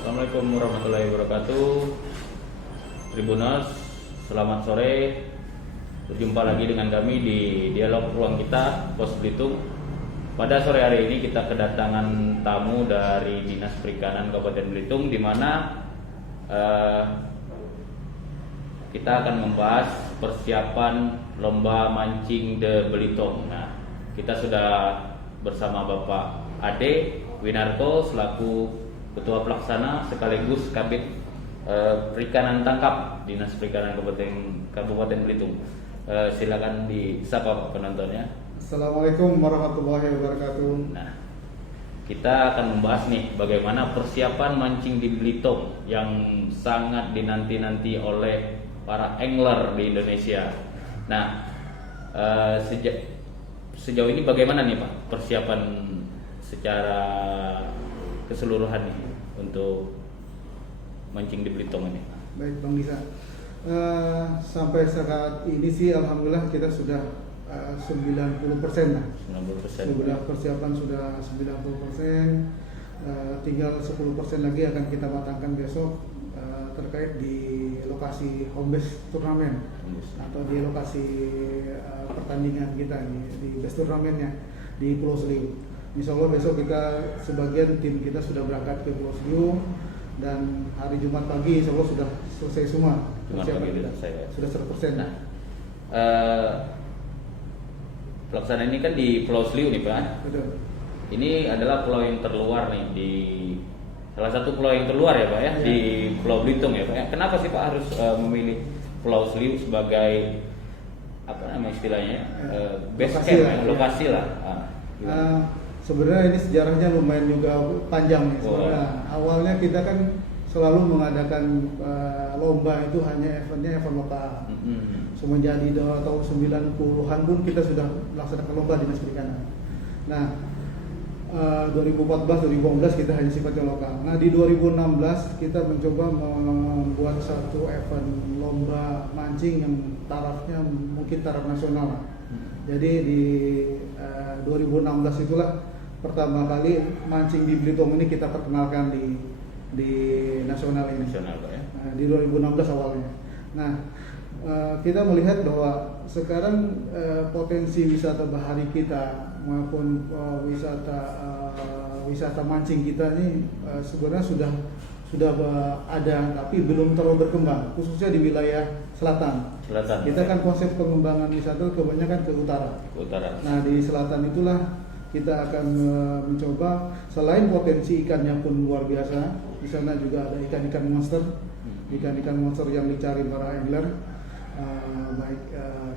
Assalamualaikum warahmatullahi wabarakatuh. Tribuners, selamat sore. Berjumpa lagi dengan kami di Dialog Ruang Kita, Pos Belitung. Pada sore hari ini kita kedatangan tamu dari Dinas Perikanan Kabupaten Belitung, di mana kita akan membahas persiapan lomba mancing de Belitung. Nah, kita sudah bersama Bapak Ade Winarto selaku Ketua Pelaksana sekaligus Kabid Perikanan Tangkap Dinas Perikanan Kabupaten Belitung. Silakan disapa Pak penontonnya. Assalamualaikum warahmatullahi wabarakatuh. Nah, kita akan membahas nih bagaimana persiapan mancing di Belitung yang sangat dinanti-nanti oleh para angler di Indonesia. Nah, sejauh ini bagaimana nih Pak persiapan secara keseluruhan nih untuk mancing di Belitung ini? Baik Bang Nisa, sampai saat ini sih alhamdulillah kita sudah 90% lah. 90%. Sudah persiapan sudah 90%. Tinggal 10% lagi akan kita matangkan besok terkait di lokasi home base turnamen atau di lokasi pertandingan kita di base turnamennya di Pulau Seliu. Insya Allah besok kita sebagian tim kita sudah berangkat ke Pulau Seliu dan hari Jumat pagi Insya Allah sudah selesai semua. Jumat pagi sudah 100%. Nah, pelaksanaan ini kan di Pulau Seliu nih Pak. Betul. Ini adalah pulau yang terluar nih, di salah satu pulau yang terluar ya Pak ya, di Pulau Belitung ya Pak ya. Kenapa sih Pak harus memilih Pulau Seliu sebagai apa namanya istilahnya base camp ya, lokasi lah. Sebenarnya ini sejarahnya lumayan juga panjang nih. Sebenarnya awalnya kita kan selalu mengadakan lomba itu hanya event lokal. Semenjak di tahun 90-an pun kita sudah melaksanakan lomba Dinas Perikanan. Nah, 2014-2015 kita hanya sifatnya lokal. Nah, di 2016 kita mencoba membuat satu event lomba mancing yang tarafnya mungkin taraf nasional. Jadi di 2016 itulah pertama kali mancing di Belitung ini kita perkenalkan di nasional ini. Nasional Pak ya. Nah, di 2016 awalnya. Nah, kita melihat bahwa sekarang potensi wisata bahari kita maupun wisata mancing kita ini sebenarnya sudah ada, tapi belum terlalu berkembang, khususnya di wilayah selatan. Kita kan konsep pengembangan wisata kebanyakan ke utara. Nah, di selatan itulah kita akan mencoba, selain potensi ikannya pun luar biasa, di sana juga ada ikan-ikan monster yang dicari para angler.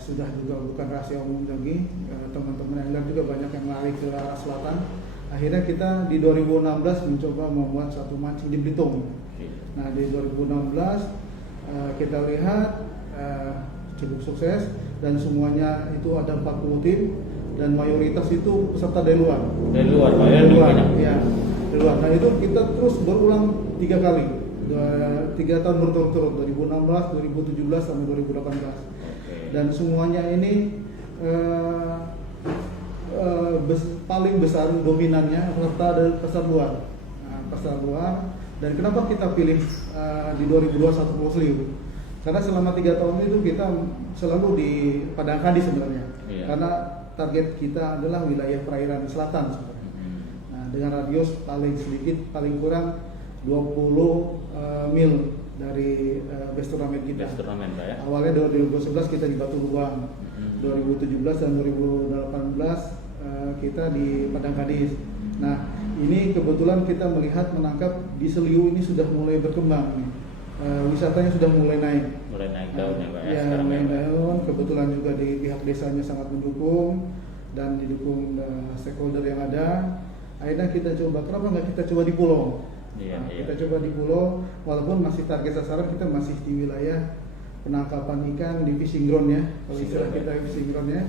Sudah juga bukan rahasia umum lagi, teman-teman angler juga banyak yang lari ke arah selatan. Akhirnya kita di 2016 mencoba membuat satu mancing di Belitung. Nah, di 2016 kita lihat cukup sukses dan semuanya itu ada 40 tim dan mayoritas itu peserta dari luar. Dari luar Pak ya? Dari luar. Nah, itu kita terus berulang 3 kali. 3 tahun berturut-turut, 2016, 2017 sampai 2018. Dan semuanya ini paling besar dominannya peserta luar. Peserta luar. Dan kenapa kita pilih di 2021 Pulau Seliu? Karena selama 3 tahun itu kita selalu di Padang Kadis sebenarnya. Karena target kita adalah wilayah perairan selatan sebenarnya. Nah, dengan radius paling sedikit, paling kurang 20 mil dari base turnamen kita. Awalnya 2011 kita di Batu Luang, 2017 dan 2018 kita di Padang Kadis. Nah, ini kebetulan kita menangkap di Seliu ini sudah mulai berkembang nih. Wisatanya sudah mulai naik. Mulai naik daun ya Pak ya. Ya, Sekarang mulai ya, Pak. daun. Kebetulan juga di pihak desanya sangat mendukung dan didukung stakeholder yang ada. Akhirnya kita coba, kenapa nggak kita coba di pulau? Iya, Nah, iya. kita coba di pulau, walaupun masih target sasaran kita masih di wilayah penangkapan ikan di fishing ground ya. Kalau Fishing istilah ground, kita fishing ground ya,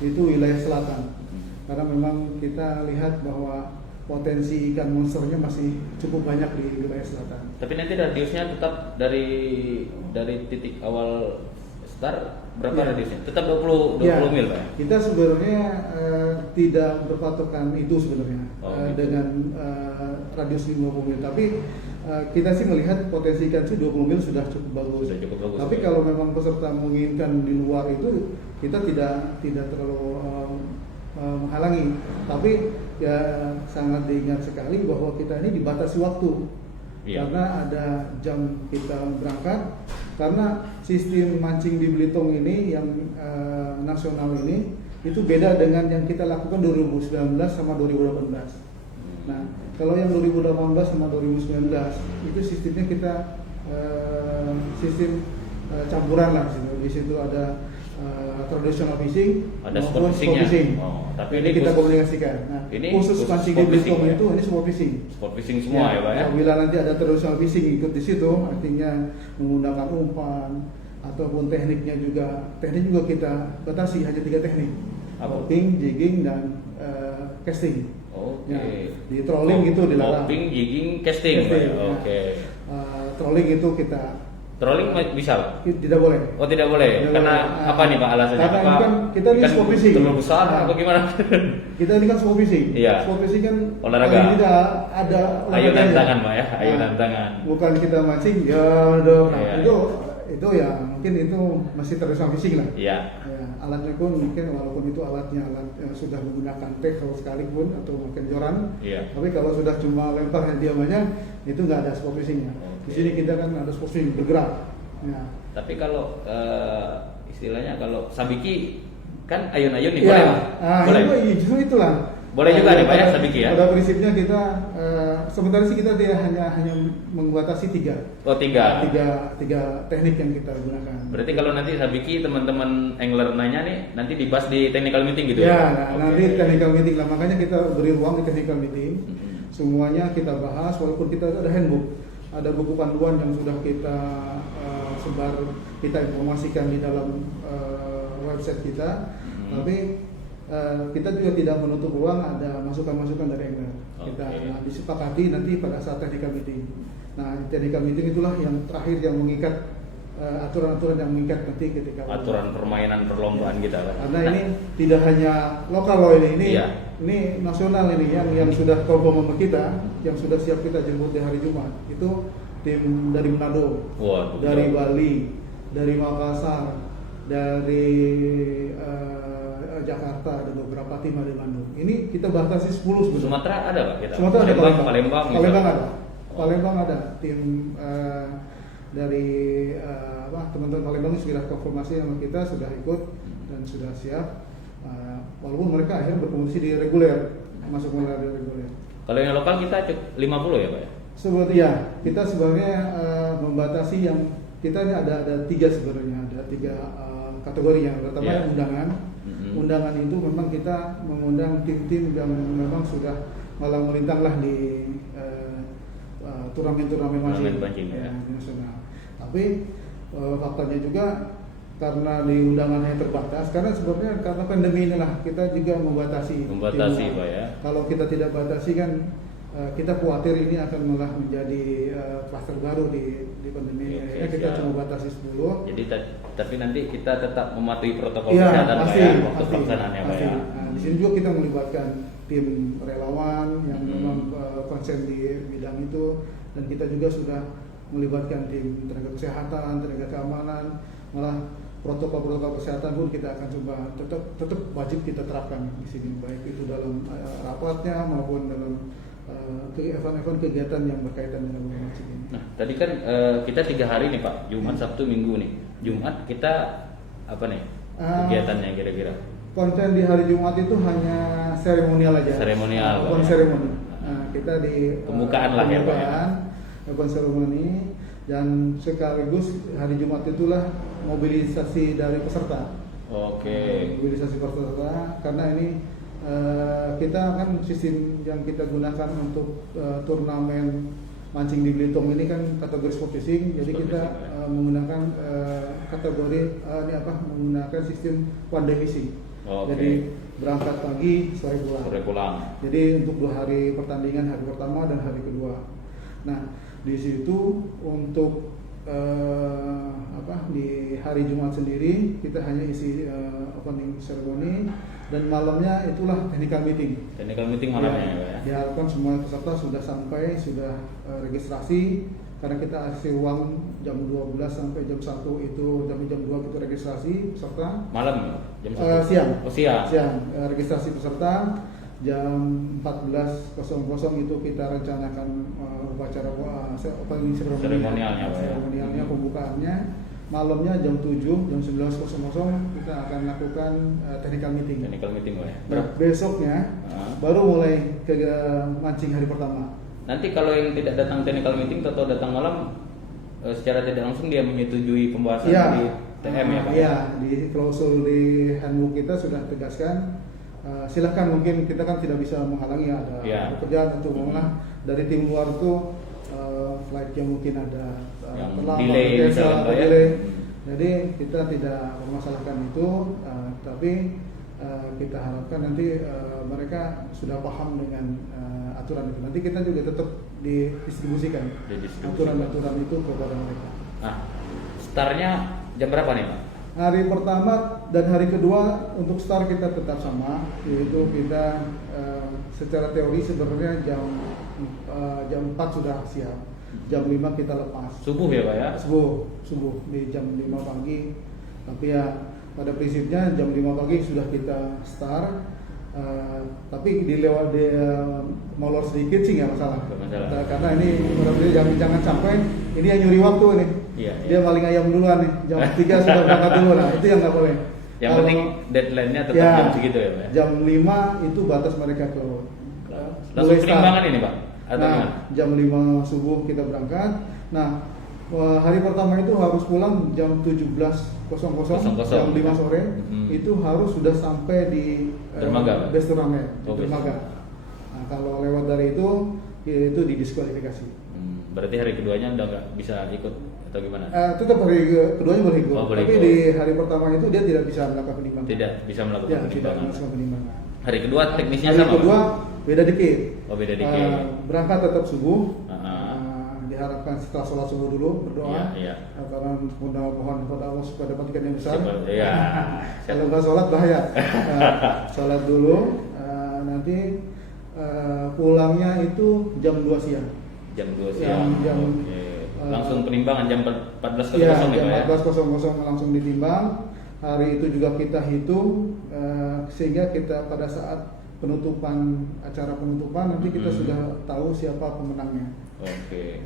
itu wilayah selatan. Karena memang kita lihat bahwa potensi ikan monsternya masih cukup banyak di wilayah selatan. Tapi nanti radiusnya tetap dari titik awal start berapa Ya. radiusnya? Tetap 20 Ya, mil Pak. kita sebenarnya tidak berpatokan itu sebenarnya Gitu. dengan radius 50 mil. Tapi kita sih melihat potensi ikan itu 20 mil sudah cukup bagus. Sudah cukup bagus. Tapi Pak. kalau memang peserta menginginkan di luar itu, kita tidak terlalu menghalangi. Tapi ya sangat diingat sekali bahwa kita ini dibatasi waktu. Iya. Karena ada jam kita berangkat, karena sistem mancing di Belitung ini yang nasional ini itu beda dengan yang kita lakukan 2019 sama 2018. Nah, kalau yang 2018 sama 2019 itu sistemnya kita sistem campuran lah di situ. Di situ ada traditional fishing, Ada maupun sport fishing-nya. fishing. Oh, tapi Jadi ini kita khusus- komunikasikan. Nah, ini khusus khusus mancing di sport Belitung fishing, ya? itu ini sport fishing. Sport fishing semua ya Pak ya. Apabila nanti ada traditional fishing ikut di situ, artinya menggunakan umpan ataupun teknik juga kita batasi hanya 3 teknik: Apa? popping, jigging, dan casting. Oke. Ya, di trolling gitu dilarang. Popping, jigging, casting Pak ya. Ya. Oke. Trolling itu kita Trolling bisa Pak? tidak boleh. Oh tidak boleh. Tidak Karena boleh. apa nih Pak alasannya? Karena Apa? ini kan kita ini Ikan sport fishing. terlalu besar apa gimana? Kita ini kan sport fishing. Iya. Sport fishing kan Olahraga. kita ada Ayo olahraganya. tantangan Pak ya. Ayo Nah, tantangan. Bukan kita mancing, ya dong. Nah, Iya. itu ya mungkin itu masih traditional fishing lah. Iya. Ya, alatnya pun mungkin walaupun itu alatnya sudah menggunakan tackle sekalipun atau mungkin joran, Iya. tapi kalau sudah cuma lempar yang diamannya itu nggak ada sport fishingnya. Di Oke. sini kita kan ada sport fishing bergerak. Ya. Tapi kalau istilahnya kalau sabiki kan ayun-ayun nih Ya, boleh Pak? Boleh. justru itulah. Boleh juga nih, Pak, ya, pada- sabiki ya? Pada prinsipnya kita sementara sih kita tidak hanya membatasi 3 Oh 3. teknik yang kita gunakan. Berarti kalau nanti sabiki teman-teman angler nanya nih nanti dibahas di technical meeting gitu Ya, Oke. nanti technical meeting lah, makanya kita beri ruang di technical meeting. Mhm. Semuanya kita bahas, walaupun kita ada handbook, ada buku panduan yang sudah kita sebar, kita informasikan di dalam website kita. Mhm. Tapi kita juga tidak menutup ruang ada masukan-masukan dari angler. Kita Oke. disepakati nanti pada saat technical meeting. Nah, technical meeting itulah yang terakhir yang mengikat aturan-aturan yang mengikat nanti ketika Aturan permainan perlombaan kita Pak. karena ini tidak hanya lokal loh ini Iya. ini nasional ini yang sudah confirm sama kita, yang sudah siap kita jemput di hari Jumat. Itu tim dari Manado, Waduh, dari jauh. Bali, dari Makassar, dari Jakarta, ada beberapa tim ada di Bandung. Ini kita batasi 10 sebenarnya. Sumatera ada Pak kita? Sumatera ada Palembang gitu. Palembang ada. Palembang ada tim dari teman-teman Palembang sudah konfirmasi sama kita, sudah ikut dan sudah siap. Walaupun mereka akhirnya berkompetisi di reguler, masuk mulai di reguler. Kalau yang lokal kita 50 ya Pak ya? Seperti ya, kita sebenarnya membatasi yang kita ini ada 3 sebenarnya, ada 3 kategori yang pertama Iya. undangan. Mhm. Undangan itu memang kita mengundang tim-tim yang memang sudah malang melintang lah di turnamen-turnamen Turnamen mancing, ya. di nasional. Tapi faktanya juga karena di undangannya terbatas, karena sebenarnya karena pandemi inilah kita juga membatasi. Membatasi, tim. Pak, ya. Kalau kita tidak batasi kan kita khawatir ini akan malah menjadi kluster baru di pandemi ini. Oke, Akhirnya kita siap. cuma batasi 10. Jadi tapi nanti kita tetap mematuhi protokol Iya, kesehatan pasti, Pak ya waktu pasti, pelaksanaannya Pak pasti. ya. Nah, di sini juga kita melibatkan tim relawan yang memang konsen di bidang itu, dan kita juga sudah melibatkan tim tenaga kesehatan, tenaga keamanan, malah protokol-protokol kesehatan pun kita akan coba tetap wajib kita terapkan di sini, baik itu dalam rapatnya maupun dalam event-event kegiatan yang berkaitan dengan mancing ini. Nah, tadi kan kita 3 hari nih Pak, Jumat, Sabtu, Minggu nih. Jumat kita apa nih kegiatannya kira-kira? konten di hari Jumat itu hanya seremonial aja. Seremonial, Bukan ya. seremoni. Nah, kita di Pembukaan lah ya, Pak, ya. pembukaan, bukan seremoni, dan sekaligus hari Jumat itulah mobilisasi dari peserta. Oke. Mobilisasi peserta karena ini kita kan sistem yang kita gunakan untuk turnamen mancing di Belitung ini kan kategori sport fishing, jadi Sport kita fishing, ya. menggunakan kategori menggunakan sistem one day fishing. Oke. Jadi berangkat pagi sore pulang. Sore pulang. Jadi untuk 2 hari pertandingan, hari pertama dan hari kedua. Nah di situ untuk di hari Jumat sendiri kita hanya isi opening ceremony dan malamnya itulah technical meeting. Technical meeting malamnya ya, Pak, ya. Diharapkan semua peserta sudah sampai, sudah registrasi karena kita kasih uang jam 12 sampai jam 1 itu jam 2 itu registrasi peserta. Malam jam Siang. Oh, siang. Registrasi peserta jam 14.00 itu kita rencanakan upacara opening Seremonialnya, Pak, ya. seremonialnya, pembukaannya. Malamnya jam 7, jam 19.00 kita akan lakukan technical meeting. Technical meeting, Pak, ya. Nah, besoknya baru mulai ke mancing hari pertama. Nanti kalau yang tidak datang technical meeting atau datang malam secara tidak langsung dia menyetujui pembahasan di TM ya, Pak. Iya, di klausul di handbook kita sudah tegaskan. Silahkan, mungkin kita kan tidak bisa menghalangi ada pekerjaan atau dari tim luar itu flightnya mungkin ada yang terlambat, delay misalnya, Pak, ya. delay. Jadi kita tidak memmasalahkan itu, tapi kita harapkan nanti mereka sudah paham dengan aturan itu. Nanti kita juga tetap didistribusikan aturan-aturan itu kepada mereka. Nah, startnya jam berapa nih, Pak? Hari pertama dan hari kedua untuk start kita tetap sama, yaitu kita secara teori sebenarnya jam 4 sudah siap, jam 5 kita lepas. Subuh ya, Pak, ya? Subuh di jam 5 pagi. Tapi ya pada prinsipnya jam 5 pagi sudah kita start. Tapi dilewat molor sedikit sih nggak masalah. Karena ini jangan sampai ini yang nyuri waktu nih. Iya. Dia paling ayam duluan nih, jam 3 sudah berangkat dulu, nah itu yang nggak boleh. Yang penting deadline-nya tetap jam segitu ya, Pak. Jam 5 itu batas mereka ke langsung penimbangan ini, Pak? Atau jam 5 subuh kita berangkat. Nah, hari pertama itu harus pulang jam 17.00, jam 5 sore. Itu harus sudah sampai di dermaga, base turnamen, dermaga. Nah, kalau lewat dari itu didiskualifikasi. Berarti hari keduanya udah nggak bisa ikut atau gimana? Tetap hari keduanya boleh ikut, tapi ikut. di hari pertama itu dia tidak bisa melakukan penimbangan. Tidak bisa melakukan ya, penimbangan. Tidak melakukan penimbangan. Hari kedua teknisnya hari sama? Hari kedua beda dikit. Oh, beda dikit. Berangkat tetap subuh. Diharapkan setelah sholat subuh dulu berdoa. Karena mohon kepada Allah supaya dapat ikan yang besar. Iya. Kalau nggak sholat bahaya. Sholat dulu. Nanti pulangnya itu jam 2 siang. Jam 2 siang. Langsung penimbangan jam 14.00 ya, ya, jam Pak, 14.00 langsung ditimbang. Hari itu juga kita hitung sehingga kita pada saat acara penutupan nanti kita sudah tahu siapa pemenangnya. Oke.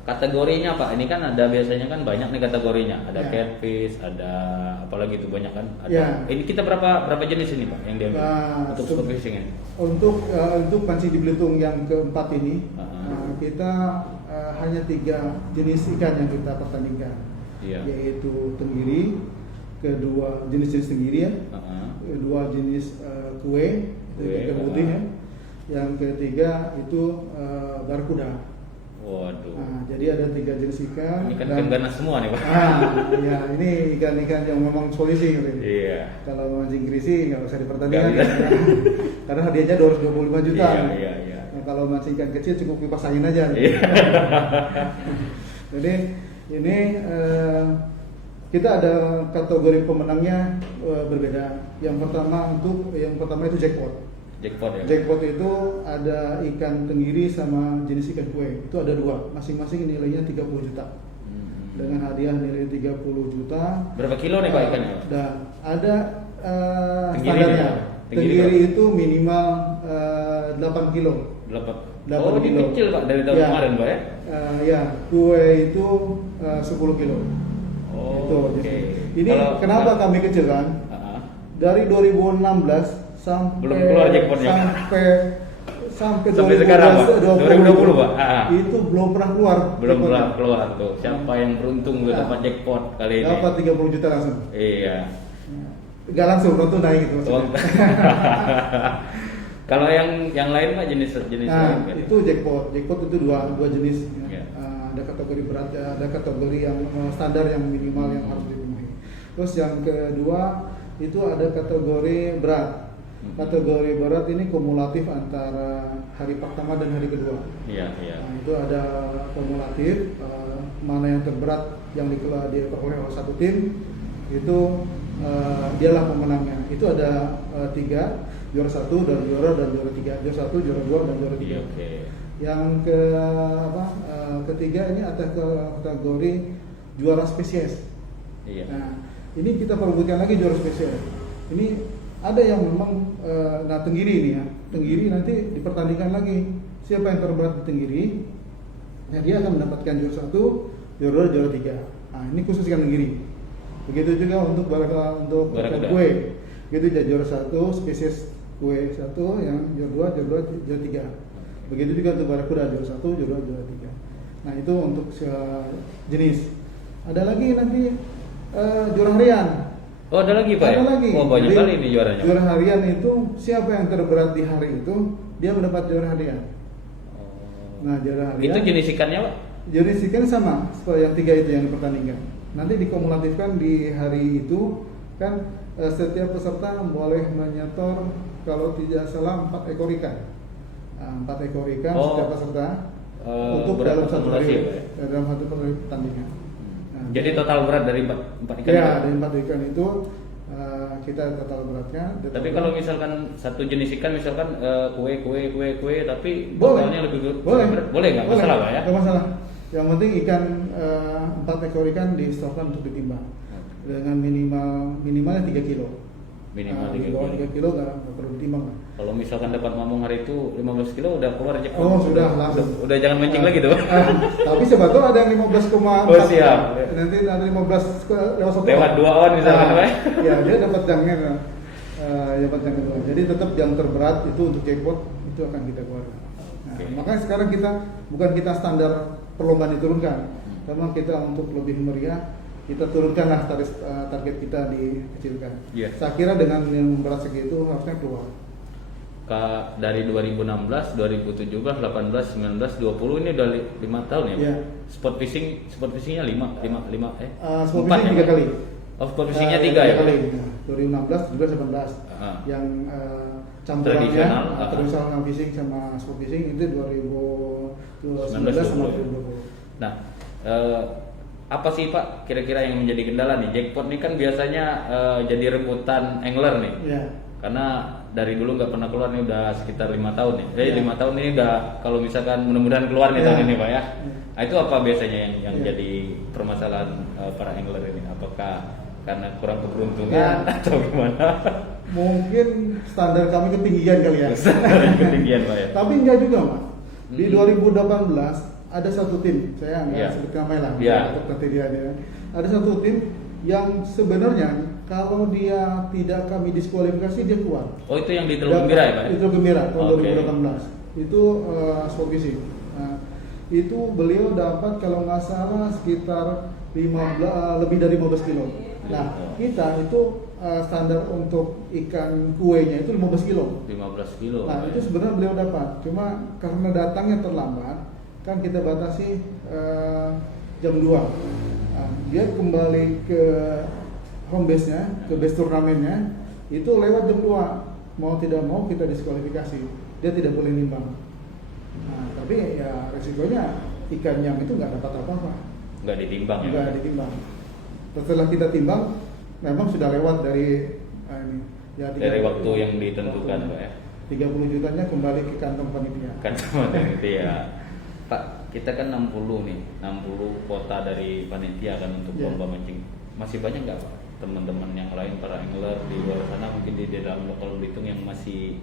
Kategorinya Pak, ini kan ada biasanya kan banyak nih kategorinya. Ada catfish, ada apalagi itu banyak kan? Ada. Ini kita berapa jenis ini Pak yang diambil untuk sport fishing ini? Untuk mancing di Belitung yang keempat ini kita hanya 3 jenis ikan yang kita pertandingkan, yaitu tenggiri, kedua jenis tenggiri ya, kedua jenis kue, ikan putih ya, yang ketiga itu barracuda. Waduh. Nah, jadi ada 3 jenis ikan. Ini kan ikan ganas semua nih Pak. Ya ini ikan-ikan yang memang solusi. Iya. Kalau mancing krisi nggak usah dipertandingkan karena hadiahnya 225 juta. Iya. Nah, kalau mancing ikan kecil cukup kipas angin aja. Iya. Jadi ini kita ada kategori pemenangnya berbeda. Yang pertama itu jackpot. Jackpot itu ada ikan tenggiri sama jenis ikan kue. Itu ada 2, masing-masing nilainya 30 juta. Dengan hadiah nilai 30 juta. Berapa kilo nih Pak ikannya? Ada standarnya. Tenggiri itu minimal 8 kilo. 8 kilo. Kecil Pak dari tahun kemarin Pak ya? Ya, kue itu 10 kilo. Oke. Ini kenapa kami kecil kan? dari 2016 sampai Belum keluar jackpotnya. sampai Sampai sekarang, Pak? 2020, Pak? Itu belum pernah keluar. Belum jackpotnya. pernah keluar tuh. Siapa yang beruntung tuh dapat jackpot kali ini? Dapat 30 juta langsung. Iya. Enggak langsung, nonton naik gitu Uang. maksudnya. Kalau yang lain Pak jenis Nah, lain kan? itu jackpot. Jackpot itu dua jenis. Iya. Ada kategori berat, ada kategori yang standar yang minimal yang harus dipenuhi. Terus yang kedua itu ada kategori berat. Kategori berat ini kumulatif antara hari pertama dan hari kedua. Iya, iya. Nah, itu ada kumulatif, mana yang terberat yang diperoleh oleh satu tim itu dialah pemenangnya. Itu ada 3, juara 1 dan juara 3, juara 1, juara 2 dan juara 3. Iya, oke. Yang ketiga ini ada kategori juara spesies. Iya. Nah, ini kita perebutkan lagi juara spesies. Ini ada yang memang nah Tenggiri ini ya. Tenggiri nanti dipertandingkan lagi. Siapa yang terberat di Tenggiri? Nah, dia akan mendapatkan juara 1, juara 2, juara 3. Nah, ini khusus yang Tenggiri. Begitu juga untuk Barakuda. kue. Begitu juga juara 1 spesies kue 1, yang juara 2, juara 3. Begitu juga untuk Barakuda juara 1, juara 2, juara 3. Nah, itu untuk jenis. Ada lagi nanti juara harian. Oh, ada lagi Pak? Ada ya? lagi. Oh, banyak Jadi, kali ini juaranya. Juara harian itu siapa yang terberat di hari itu, dia mendapat juara harian. Nah, juara harian. Itu jenis ikannya Pak? Jenis ikan sama seperti yang 3 itu yang dipertandingkan. Nanti dikumulatifkan di hari itu kan setiap peserta boleh menyetor kalau tidak salah 4 ekor ikan. 4 ekor ikan setiap peserta untuk dalam satu akumulasi, periode, Pak, ya? dalam satu pertandingan. Nah, Jadi total berat dari 4 ikan ya, itu? dari 4 ikan itu kita total beratnya. Tapi kalau misalkan satu jenis ikan misalkan kue tapi boleh, totalnya lebih boleh, berat, boleh nggak masalah Pak ya? Nggak masalah. Yang penting ikan 4 ekor ikan disetorkan untuk ditimbang dengan minimalnya 3 kilo. Minimal Di 3 bawah kilo. 3 kilo nggak perlu ditimbang. Kalau misalkan dapat mamung hari itu 15 kilo udah keluar jackpot. Oh, sudah langsung. Udah jangan mancing lagi tuh. Tapi siapa tahu ada yang 15,4. Oh, siap. Nanti ada 15 lewat 1. Lewat 2 on misalkan Pak. Ya, dia dapat jangnya. Dapat jang kedua. Jadi tetap yang terberat itu untuk jackpot itu akan kita keluarkan. Nah, Oke. makanya sekarang bukan kita standar perlombaan diturunkan. Memang kita untuk lebih meriah kita turunkanlah target kita dikecilkan. Iya. Saya kira dengan yang berat segitu harusnya keluar. Dari 2016, 2017, 18, 19, 20 ini udah 5 tahun ya Pak? Iya. Sport fishingnya 5 Sport 4 fishing ya, 3 Pak? kali. Oh, sport fishingnya 3 ya Pak? kali. 2016, 17, 18. Yang campurannya tradisional fishing sama sport fishing itu 2019 sama 2020. Nah, apa sih Pak kira-kira yang menjadi kendala nih? Jackpot ini kan biasanya jadi rebutan angler nih. Iya. Karena dari dulu nggak pernah keluar nih, udah sekitar 5 tahun nih. Jadi Iya. 5 tahun ini udah, kalau misalkan mudah-mudahan keluar nih Iya. tahun ini Pak ya. Iya. Nah, itu apa biasanya yang Iya. jadi permasalahan para angler ini? Apakah karena kurang keberuntungan Iya. atau gimana? Mungkin standar kami ketinggian kali ya. Ketinggian Pak ya. Tapi enggak juga, Pak. Di Mm-mm. 2018 ada satu tim, saya nggak Iya. sebut namanya lah, Iya. untuk nanti dia. Ada satu tim yang sebenarnya kalau dia tidak kami diskualifikasi dia keluar. Oh, itu yang di Teluk Gembira ya Pak? Itu Gembira tahun Oke. 2018. Itu sport fishing. Nah, itu beliau dapat kalau nggak salah sekitar 15 lebih dari 15 kilo. Nah, kita itu standar untuk ikan kuenya itu 15 kilo. 15 kilo. Nah, Pak, itu ya. sebenarnya beliau dapat. Cuma karena datangnya terlambat, kan kita batasi jam 2. Nah, dia kembali ke home base-nya, ke base turnamennya, itu lewat jam 2. Mau tidak mau kita diskualifikasi. Dia tidak boleh nimbang. Nah, tapi ya resikonya ikan yang itu nggak dapat apa-apa. Nggak ditimbang ya? Nggak ditimbang. Setelah kita timbang, memang sudah lewat dari ini. Ya, Dari waktu yang ditentukan Pak ya? 30 jutanya kembali ke kantong panitia. Kan sama dengan itu ya. Pak, kita kan 60 nih, 60 kuota dari panitia kan untuk Iya. lomba mancing. Masih banyak nggak Pak teman-teman yang lain para angler di luar sana, mungkin di dalam lokal Belitung yang masih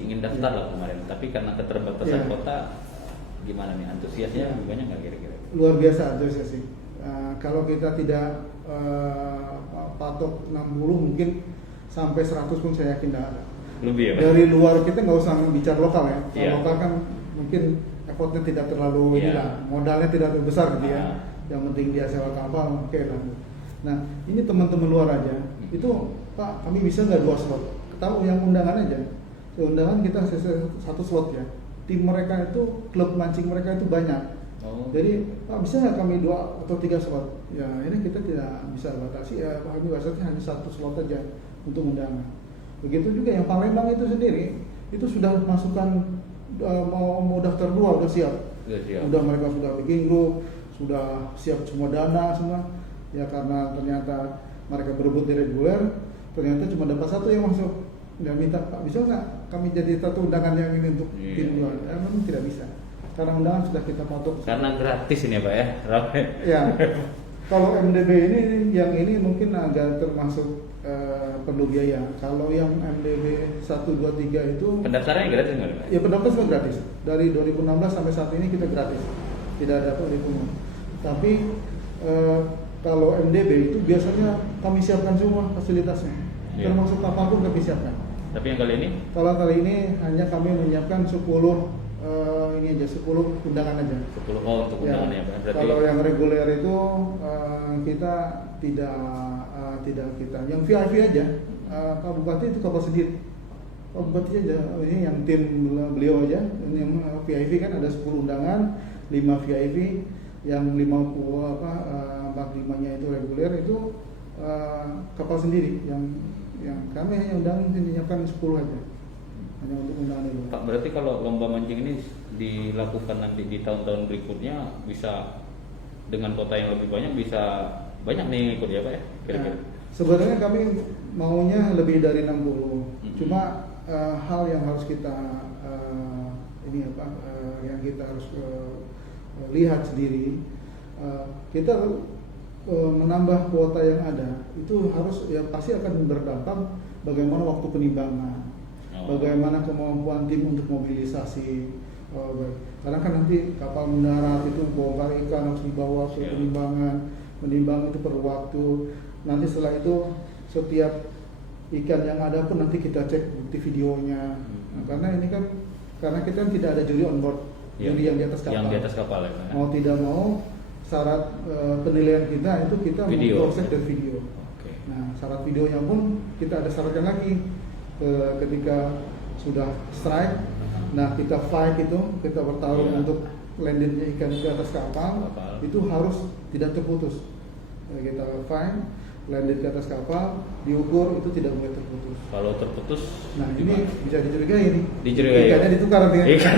ingin daftar lah kemarin, tapi karena keterbatasan Iya. kota, gimana nih antusiasnya Iya. banyak nggak kira-kira? Luar biasa antusias sih. Kalau kita tidak patok 60 mungkin sampai 100 pun saya yakin tidak ada. Lebih ya, Pak? Dari luar kita nggak usah bicara lokal ya. Kalau Iya. lokal kan mungkin effortnya tidak terlalu Iya. inilah, modalnya tidak terlalu besar gitu ya. Ah. Yang penting dia sewa kapal, oke lah. Nah ini teman-teman luar aja, itu Pak kami bisa nggak 2 slot? Tahu yang undangan aja. Undangan kita satu slot ya. Tim mereka itu, klub mancing mereka itu banyak. Oh. Jadi Pak bisa nggak kami 2 atau 3 slot? Ya ini kita tidak bisa batasi ya, kami batasi hanya 1 slot aja untuk undangan. Begitu juga yang Palembang itu sendiri, itu sudah masukkan mau daftar 2 udah siap. Udah siap. Udah mereka sudah bikin grup, sudah siap semua dana semua. Ya karena ternyata mereka berebut di reguler, ternyata cuma dapat 1 yang masuk. Dia minta Pak bisa nggak kami jadi 1 undangan yang ini untuk Iya. tim luar? Memang tidak bisa. Karena undangan sudah kita patok. Karena gratis ini ya, Pak ya. Rame. Ya, kalau MDB ini yang ini mungkin agak termasuk perlu biaya. Kalau yang MDB 1, 2, 3 itu Pendaftarannya gratis nggak, Pak? ya pendaftaran semua gratis. Dari 2016 sampai saat ini kita gratis. Tidak ada penipuan. Tapi kalau MDB itu biasanya kami siapkan semua fasilitasnya. Iya. Termasuk kapal pun kami siapkan. Tapi yang kali ini Kalau kali ini hanya kami menyiapkan 10 ini aja 10 undangan aja. 10 untuk undangannya, Pak. Berarti Kalau yang reguler itu kita tidak kita. Yang VIP aja, Pak Bupati itu kapal sendiri. Pak Bupati aja, ini yang tim beliau aja. Ini yang VIP kan ada 10 undangan, 5 VIP, yang 45-nya itu reguler itu kapal sendiri. Yang kami hanya undang menyiapkan 10 aja. Hanya untuk undangan itu. Pak, berarti kalau lomba mancing ini dilakukan nanti di tahun-tahun berikutnya bisa dengan kota yang lebih banyak, bisa banyak nih yang ikut ya, Pak ya? Kira-kira. Nah, sebenarnya kami maunya lebih dari 60. Cuma hal yang harus kita yang kita harus lihat sendiri, kita menambah kuota yang ada itu harus ya pasti akan berdampak bagaimana waktu penimbangan, bagaimana kemampuan tim untuk mobilisasi. Karena kan nanti kapal mendarat itu bongkar ikan harus dibawa ke penimbangan, menimbang itu perlu waktu. Nanti setelah itu setiap ikan yang ada pun nanti kita cek bukti videonya. Nah, karena ini kan karena kita kan tidak ada juri on board, juri yang di atas kapal. Yang di atas kapal ya, Pak. Mau tidak mau syarat penilaian kita itu kita memproses dari video. Oke. Nah syarat videonya pun kita ada syaratnya lagi ketika sudah strike. Nah kita fight itu kita bertarung untuk landingnya ikan ke atas kapal. Itu harus tidak terputus. Kita fight landing ke atas kapal, diukur itu tidak boleh terputus. Kalau terputus, Nah gimana? ini bisa dicurigai nih. Dicurigai. Ikannya ditukar nanti. Ikan.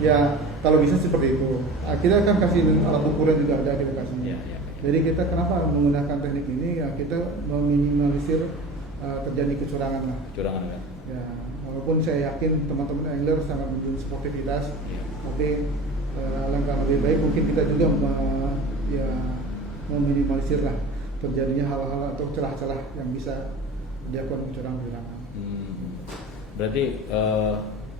Ya kalau bisa seperti itu. Kita kan kasih alat ukuran juga ada kita kasih. Iya, iya. Jadi kita kenapa menggunakan teknik ini? Ya kita meminimalisir terjadi kecurangan lah. Curangan kan? Ya walaupun saya yakin teman-teman angler sangat menunjukkan sportivitas, Iya. tapi langkah lebih baik mungkin kita juga meminimalisir lah terjadinya hal-hal atau celah-celah yang bisa dilakukan kecurangan-kecurangan. Berarti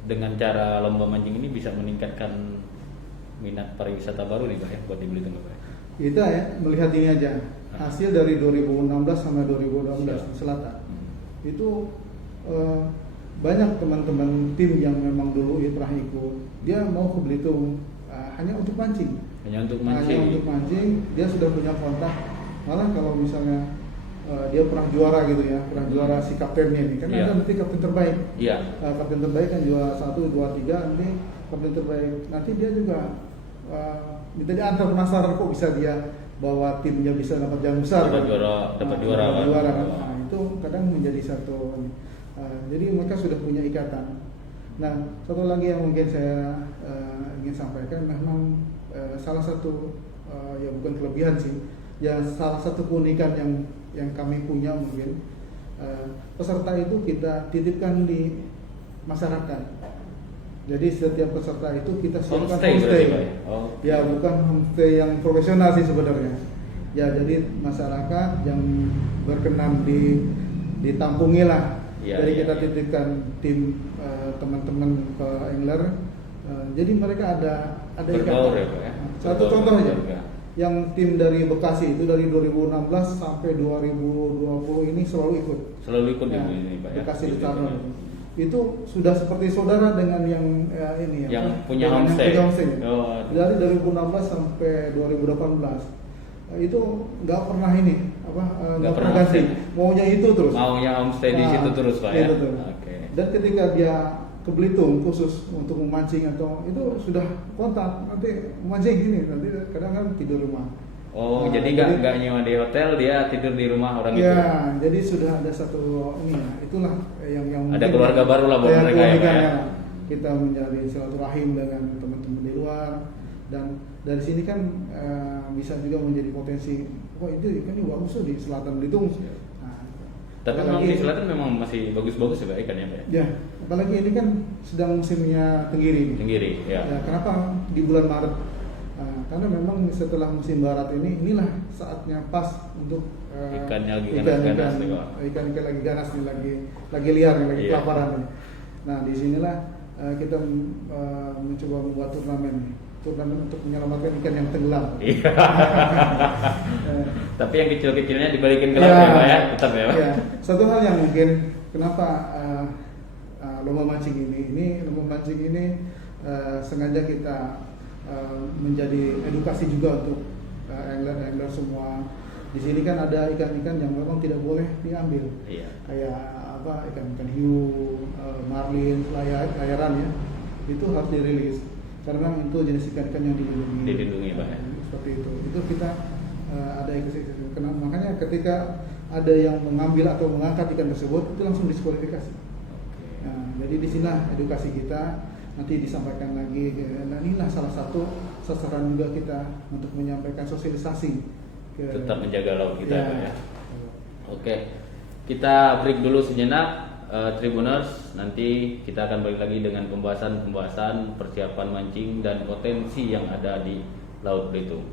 dengan cara lomba mancing ini bisa meningkatkan minat pariwisata baru nih, Pak ya, buat di Belitung, Pak. Kita ya melihat ini aja hasil dari 2016 sampai 2018 di selatan itu banyak teman-teman tim yang memang dulu pernah ikut, dia mau ke Belitung hanya untuk mancing. Hanya untuk Hanya mancing. untuk mancing, dia sudah punya kontak. Malah kalau misalnya dia pernah juara gitu ya, pernah juara si kaptennya ini, kan Iya. ada nanti kapten terbaik. Iya. Kapten terbaik kan juara 1, 2, 3, nanti kapten terbaik. Nanti dia juga minta diantar, penasaran kok bisa dia bawa timnya bisa dapat yang besar. Dapat juara, dapat juara, kan? Juara kan. Nah, itu kadang menjadi satu. Jadi mereka sudah punya ikatan. Nah, satu lagi yang mungkin saya ingin sampaikan, memang salah satu ya bukan kelebihan sih, ya salah satu keunikan yang kami punya mungkin peserta itu kita titipkan di masyarakat. Jadi setiap peserta itu kita siapkan Homestay berarti, Pak? Oh. Ya bukan homestay yang profesional sih sebenarnya. Ya jadi masyarakat yang berkenan ditampungi lah. Ya, Jadi ya, kita ya. titipkan tim teman-teman angler Jadi mereka ada Berbaur ikatan. ya Pak ya? Satu Berbaur contoh aja, keluarga. yang tim dari Bekasi itu dari 2016 sampai 2020 ini selalu ikut. Selalu ikut Ya, ini Pak ya? Bekasi Di di Tarno. situ. Itu sudah seperti saudara dengan yang ini Yang apa? punya Dengan homestay. yang punya homestay. Oh. Dari 2016 sampai 2018 itu nggak pernah ini apa nggak pernah ganti, homestay. maunya itu terus. Maunya homestay di Nah, situ terus Pak ya? itu tuh. Oke. Dan ketika dia ke Belitung khusus untuk memancing atau itu sudah kontak, nanti memancing gini, nanti kadang kan tidur rumah. Oh, Nah, jadi nggak nyewa di hotel, dia tidur di rumah orang itu. Ya, jadi sudah ada satu ini ya, itulah yang Ada mungkin keluarga baru lah buat yang mereka ya, Pak ya? keunikannya. Kita menjadi silaturahim dengan teman-teman di luar, dan dari sini kan bisa juga menjadi potensi. Wah, itu ikannya bagus tuh di selatan Belitung. Nah, Tapi memang di selatan memang masih bagus-bagus ya Pak ikannya Pak ya? Ya, apalagi ini kan sedang musimnya tenggiri. Tenggiri, ya. Ya, kenapa di bulan Maret? Karena memang setelah musim barat inilah saatnya pas untuk Ikannya lagi ganas-ganas nih, Pak. ikan lagi ganas nih, lagi liar nih, lagi Iya. kelaparan nih. Nah, di sinilah kita mencoba membuat turnamen untuk menyelamatkan ikan yang tenggelam. Iya. Eh, Tapi yang kecil-kecilnya dibalikin ke laut ya Pak ya? Tetap ya Pak? Ya, satu hal yang mungkin kenapa lomba mancing ini sengaja kita menjadi edukasi juga untuk angler semua. Di sini kan ada ikan-ikan yang memang tidak boleh diambil, Iya. kayak apa ikan-ikan hiu, marlin, layaran ya, itu harus dirilis karena itu jenis ikan-ikan yang dilindungi. Dilindungi, Pak, ya. Seperti itu kita ada edukasi. Makanya ketika ada yang mengambil atau mengangkat ikan tersebut itu langsung diskualifikasi. Nah, jadi di sinilah edukasi kita nanti disampaikan lagi. Dan inilah salah satu sasaran juga kita untuk menyampaikan sosialisasi. Tetap menjaga laut kita Ya. Pak ya. Oke, kita break dulu sejenak, Tribuners. Nanti kita akan balik lagi dengan pembahasan persiapan mancing dan potensi yang ada di Laut Belitung.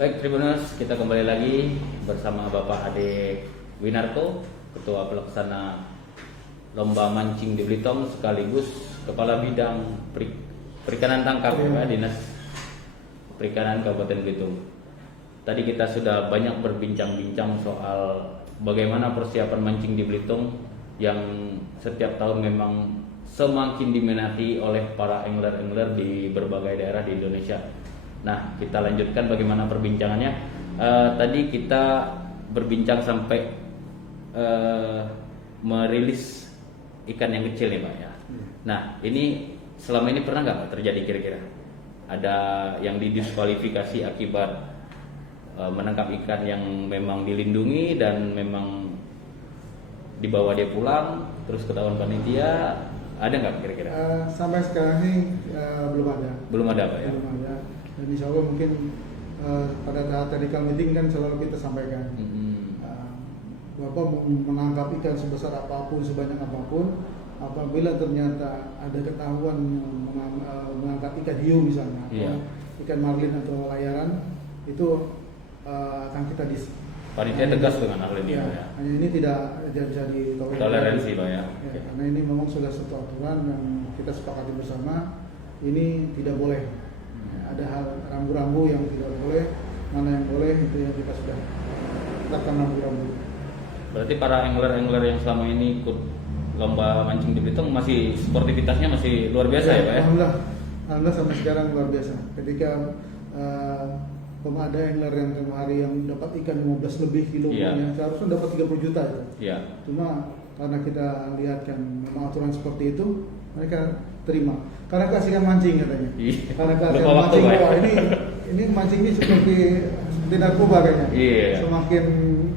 Baik Tribuners, kita kembali lagi bersama Bapak Ade Winarto, Ketua Pelaksana Lomba Mancing di Belitung sekaligus Kepala Bidang Perikanan Tangkap ya, Dinas Perikanan Kabupaten Belitung. Tadi kita sudah banyak berbincang-bincang soal bagaimana persiapan mancing di Belitung yang setiap tahun memang semakin diminati oleh para angler-angler di berbagai daerah di Indonesia. Nah, kita lanjutkan bagaimana perbincangannya. Tadi kita berbincang sampai merilis ikan yang kecil nih Pak ya. Nah, ini selama ini pernah nggak Pak terjadi kira-kira ada yang didiskualifikasi akibat menangkap ikan yang memang dilindungi dan memang dibawa dia pulang terus ketahuan panitia, Ada nggak kira-kira? Sampai sekarang ini belum ada. Belum ada Pak ya? Belum ada. Dan insya Allah mungkin pada saat technical meeting kan selalu kita sampaikan. Bapak menangkap ikan sebesar apapun, sebanyak apapun, apabila ternyata ada ketahuan mengangkat ikan hiu misalnya, atau ikan marlin atau layaran, itu akan kita panitia tegas dengan hal ini ya. Pak ya? Hanya ini tidak jadi Toleransi Pak ya? Ya, karena ini memang sudah satu aturan yang kita sepakati bersama, ini tidak boleh. Ada hal rambu-rambu yang tidak boleh, mana yang boleh, itu yang kita sudah tetapkan rambu-rambu. Berarti para angler-angler yang selama ini ikut lomba mancing di Belitung masih sportivitasnya masih luar biasa ya Pak ya? Alhamdulillah sampai sekarang luar biasa. Ketika ada angler yang kemarin yang dapat ikan 15 lebih kilo, seharusnya dapat 30 juta itu. Cuma karena kita lihat kan memang aturan seperti itu, mereka terima. Karena keasikan mancing katanya. Karena keasikan mancing, wah ini mancingnya seperti narkoba kayaknya. Semakin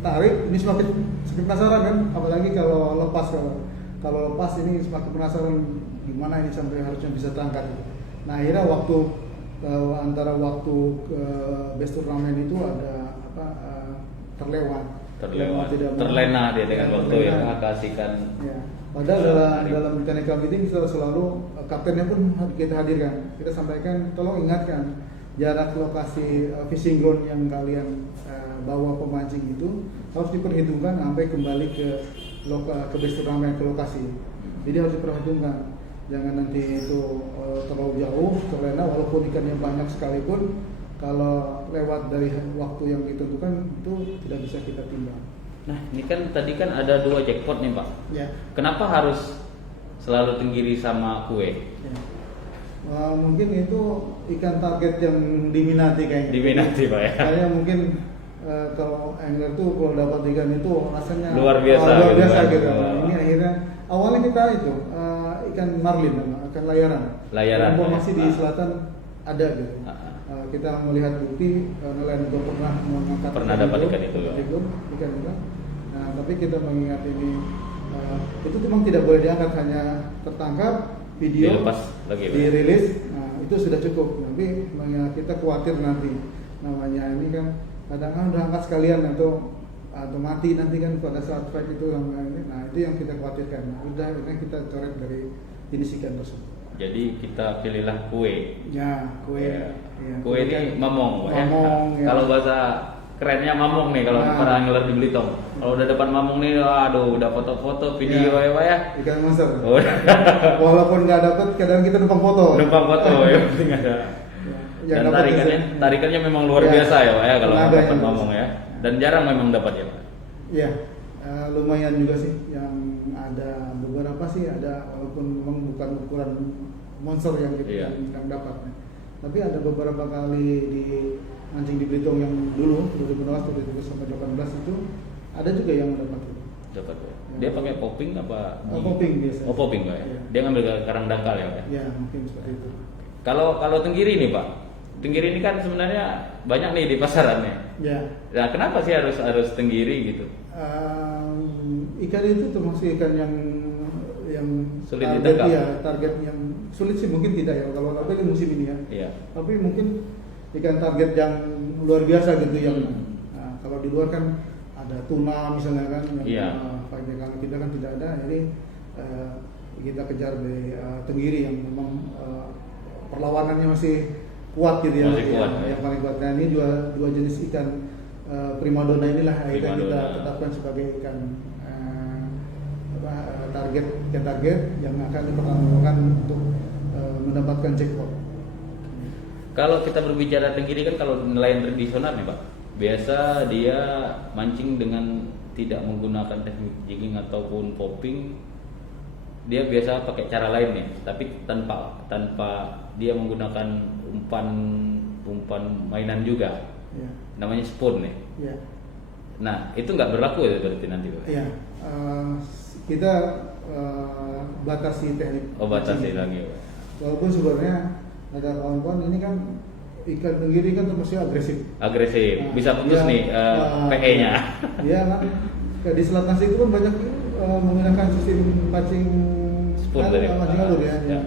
tarik, ini semakin penasaran kan. Apalagi kalau lepas, kalau lepas ini semakin penasaran gimana ini sampai harusnya bisa terangkat. Nah akhirnya waktu antara waktu best turnamen itu ada terlena dia dengan waktu yang keasikan. Ya. Padahal dalam technical meeting selalu kaptennya pun kita hadirkan. Kita sampaikan, tolong ingatkan jarak lokasi fishing ground yang kalian bawa pemancing itu harus diperhitungkan sampai kembali ke base turnamen, ke lokasi. Jadi harus diperhitungkan. Jangan nanti itu terlalu jauh, terlena walaupun ikannya banyak sekalipun, kalau lewat dari waktu yang ditentukan itu tidak bisa kita timbang. Nah, ini kan tadi kan ada 2 jackpot nih Pak. Ya. Kenapa harus selalu tenggiri sama kue? Ya. Mungkin itu ikan target yang diminati kayaknya. Diminati Pak ya. Kayaknya mungkin kalau angler tuh kalau dapat ikan itu rasanya luar biasa gitu. Nah, ini akhirnya awalnya kita itu ikan marlin, ikan layaran. Informasi di selatan ada gitu. Kita melihat bukti nelayan juga pernah dapat ikan itu. Ikan. Nah, tapi kita mengingat ini itu memang tidak boleh diangkat, hanya tertangkap, video dilepas lagi, dirilis. Nah, itu sudah cukup. Nanti kita khawatir nanti namanya ini kan kadang-kadang udah angkat sekalian atau mati nanti kan pada saat fight itu ini. Nah, itu yang kita khawatirkan. Nah, udah ini kita coret dari jenis ikan tersebut. Jadi kita pilihlah kue. Ya, kue. Ya. Ya, kue ini mamong, ya. Kalau bahasa kerennya mamong nih kalau para angler di Belitung. Kalau udah dapat mamong nih, aduh, udah foto-foto, video ya. Ikan monster. Walaupun nggak dapat, kadang kita numpang foto. Ya, penting ada. Dan tarikannya memang luar biasa ya Pak ya kalau dapat mamong ya. Dan jarang memang dapat ya Pak. Iya, lumayan juga sih. Yang ada beberapa sih ada, walaupun memang bukan ukuran monster yang kita yang dapat. Tapi ada beberapa kali di mancing di Belitung yang dulu 2012 sampai 18 itu ada juga yang dapat. Dapat ya. Dia pakai popping apa? Popping biasa. Oh, popping Pak ya. Dia ngambil karang dangkal ya Pak. Ya, mungkin seperti itu. Kalau tenggiri nih Pak. Tenggiri ini kan sebenarnya banyak nih di pasarannya. Ya. Nah, kenapa sih harus tenggiri gitu? Ikan itu termasuk ikan yang sulit target, ditangkap. Ya, target yang sulit sih mungkin tidak ya kalau di musim ini ya. Iya. Tapi mungkin ikan target yang luar biasa gitu yang kalau di luar kan ada tuna misalnya kan yang kalau kita kan tidak ada, jadi kita kejar di tenggiri yang memang perlawanannya masih kuat gitu ya. Masih kuat, yang paling kuat. Nah, ini dua jenis ikan primadona inilah yang kita tetapkan sebagai ikan target yang akan dipertaruhkan untuk mendapatkan jackpot. Kalau kita berbicara tenggiri kan kalau nelayan tradisional nih Pak, biasa dia mancing dengan tidak menggunakan teknik jigging ataupun popping. Dia biasa pakai cara lain nih, tapi tanpa dia menggunakan umpan mainan juga. Ya. Namanya spoon nih. Ya. Nah, itu nggak berlaku ya berarti nanti Pak? Iya. Kita batasi teknik. Oh, batasi lagi. Walaupun sebenarnya ada kawan-kawan ini kan ikan tenggiri kan termasuk agresif. Agresif, bisa putus nih PE-nya. Iya kan. Di Selat Nasi itu kan banyak menggunakan sistem pancing pun dari mancing alur ya, ya.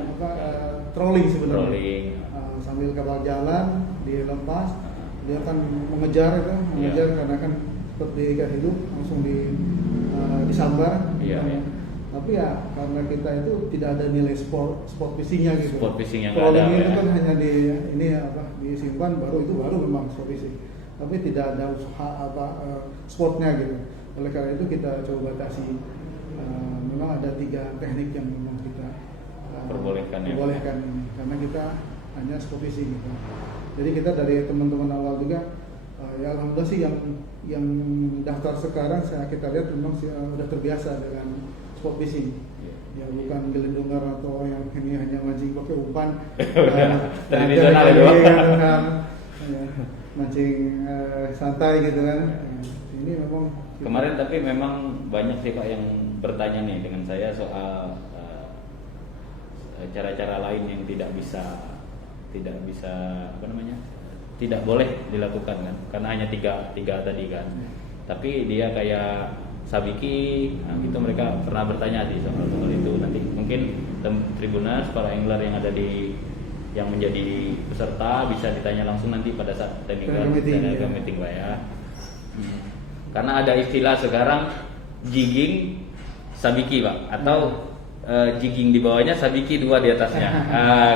trolling sebenarnya. Trolling. Sambil kapal jalan dilepas, dia akan mengejar karena kan seperti ikan hidup langsung disambar. Iya, iya. Tapi ya karena kita itu tidak ada nilai sport fishingnya gitu. Sport fishing yang nggak ada. Trolling itu Ya. kan hanya disimpan baru memang sport fishing. Tapi tidak ada usaha sportnya gitu. Oleh karena itu kita coba batasi. Memang ada 3 teknik yang memang kita Perbolehkan ya. ini karena kita hanya sport fishing gitu. Jadi kita dari teman-teman awal juga ya alhamdulillah sih yang daftar sekarang kita lihat memang sudah terbiasa dengan sport fishing. Ya bukan gelendungan atau yang ini hanya mancing pakai umpan. Tradisional ya. Mancing santai gitu kan. Ini memang Kemarin tapi memang banyak sih Pak yang bertanya nih dengan saya soal cara-cara lain yang tidak bisa tidak boleh dilakukan kan, karena hanya tiga tadi kan. Tapi dia kayak sabiki, nah, itu mereka pernah bertanya di soal itu. Nanti mungkin Tribuners, para angler yang menjadi peserta bisa ditanya langsung nanti pada saat technical meeting Pak ya. Karena ada istilah sekarang jigging sabiki Pak, atau jigging di bawahnya sabiki 2 di atasnya.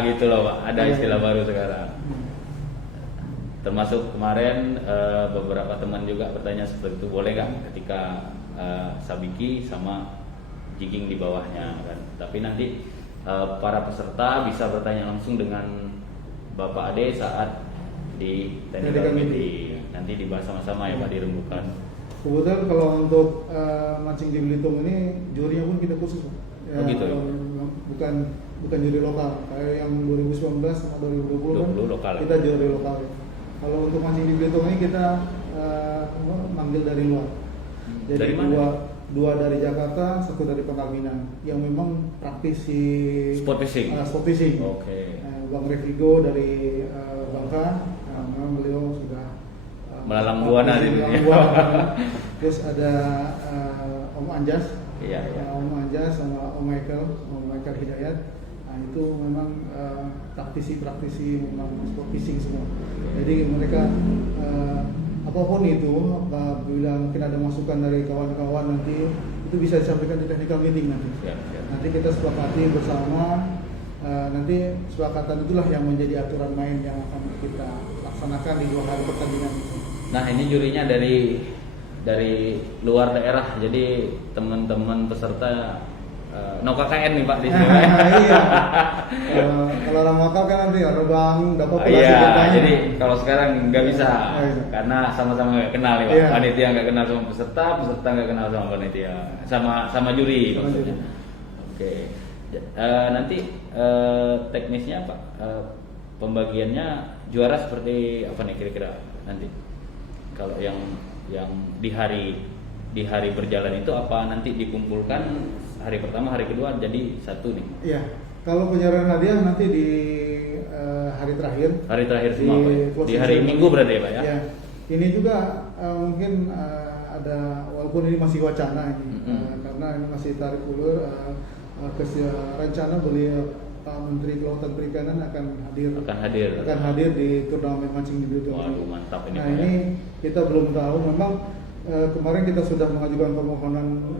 Gitu loh Pak, ada istilah baru sekarang. Termasuk kemarin beberapa teman juga bertanya seperti itu, boleh nggak ketika sabiki sama jigging di bawahnya kan. Tapi nanti para peserta bisa bertanya langsung dengan Bapak Ade saat di technical meeting. Nanti dibahas sama-sama ya Pak, dirembukan. Kebetulan kalau untuk mancing di Belitung ini jurinya pun kita khusus. Ya, gitu ya? Bukan juri lokal. Kayak yang 2019 sama 2020 kan lokal. Kita juri lokal. Kalau untuk mancing di Belitung ini kita manggil dari luar. Jadi dari mana? Dua dari Jakarta, 1 dari Pangkal Pinang yang memang praktisi sport fishing. Oke. Bang Revigo dari Bangka, memang beliau sudah melalang buana di dunia. Terus ada Om Anjas, iya. Om Anjas sama Om Michael Hidayat. Nah itu memang praktisi memang sport fishing semua. Jadi mereka apapun itu, apabila mungkin ada masukan dari kawan-kawan nanti itu bisa disampaikan di technical meeting nanti. Ya. Nanti kita sepakati bersama. Nanti kesepakatan itulah yang menjadi aturan main yang akan kita laksanakan di 2 hari pertandingan. Nah ini jurinya dari luar daerah, jadi teman-teman peserta no KKN nih Pak di sini. Iya. Kalau orang lokal kan nanti ada bang dapat jadi kalau sekarang nggak bisa karena sama-sama nggak kenal ya Pak. Panitia nggak kenal sama peserta nggak kenal sama panitia, sama juri maksudnya. Oke. Nanti teknisnya Pak, pembagiannya juara seperti apa nih kira-kira nanti? Kalau yang di hari berjalan itu apa nanti dikumpulkan hari pertama, hari kedua jadi satu nih? Iya. Kalau penyerahan hadiah nanti di hari terakhir. Hari terakhir semua Pak. Di hari Minggu berarti ya Pak ya? Iya. Ini juga mungkin ada, walaupun ini masih wacana ini, karena ini masih tarik ulur. Rencana beliau Pak Menteri Kelautan Perikanan akan hadir di turnamen mancing di Belitung. Waduh mantap ini. Nah ini kita belum tahu. Memang kemarin kita sudah mengajukan permohonan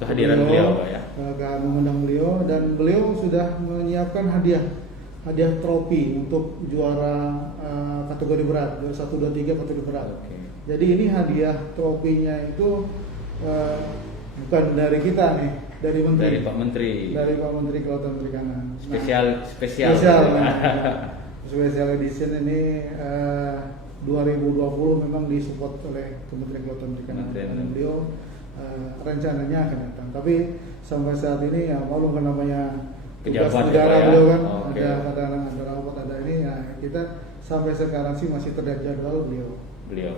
kehadiran beliau Pak ya. Mengundang beliau, dan beliau sudah menyiapkan hadiah trofi untuk juara kategori berat, juara 1, 2, 3 kategori berat. Okay. Jadi ini hadiah trofinya itu bukan dari kita nih. Dari Pak Menteri Kelautan Perikanan. Spesial. Special edition ini 2020 memang disupport oleh Kementerian Kelautan Perikanan. Dan beliau rencananya akan datang. Tapi sampai saat ini ya maklum kan namanya tugas negara beliau kan, ada rapat, ada ini ya, kita sampai sekarang sih masih terjadwal beliau ya.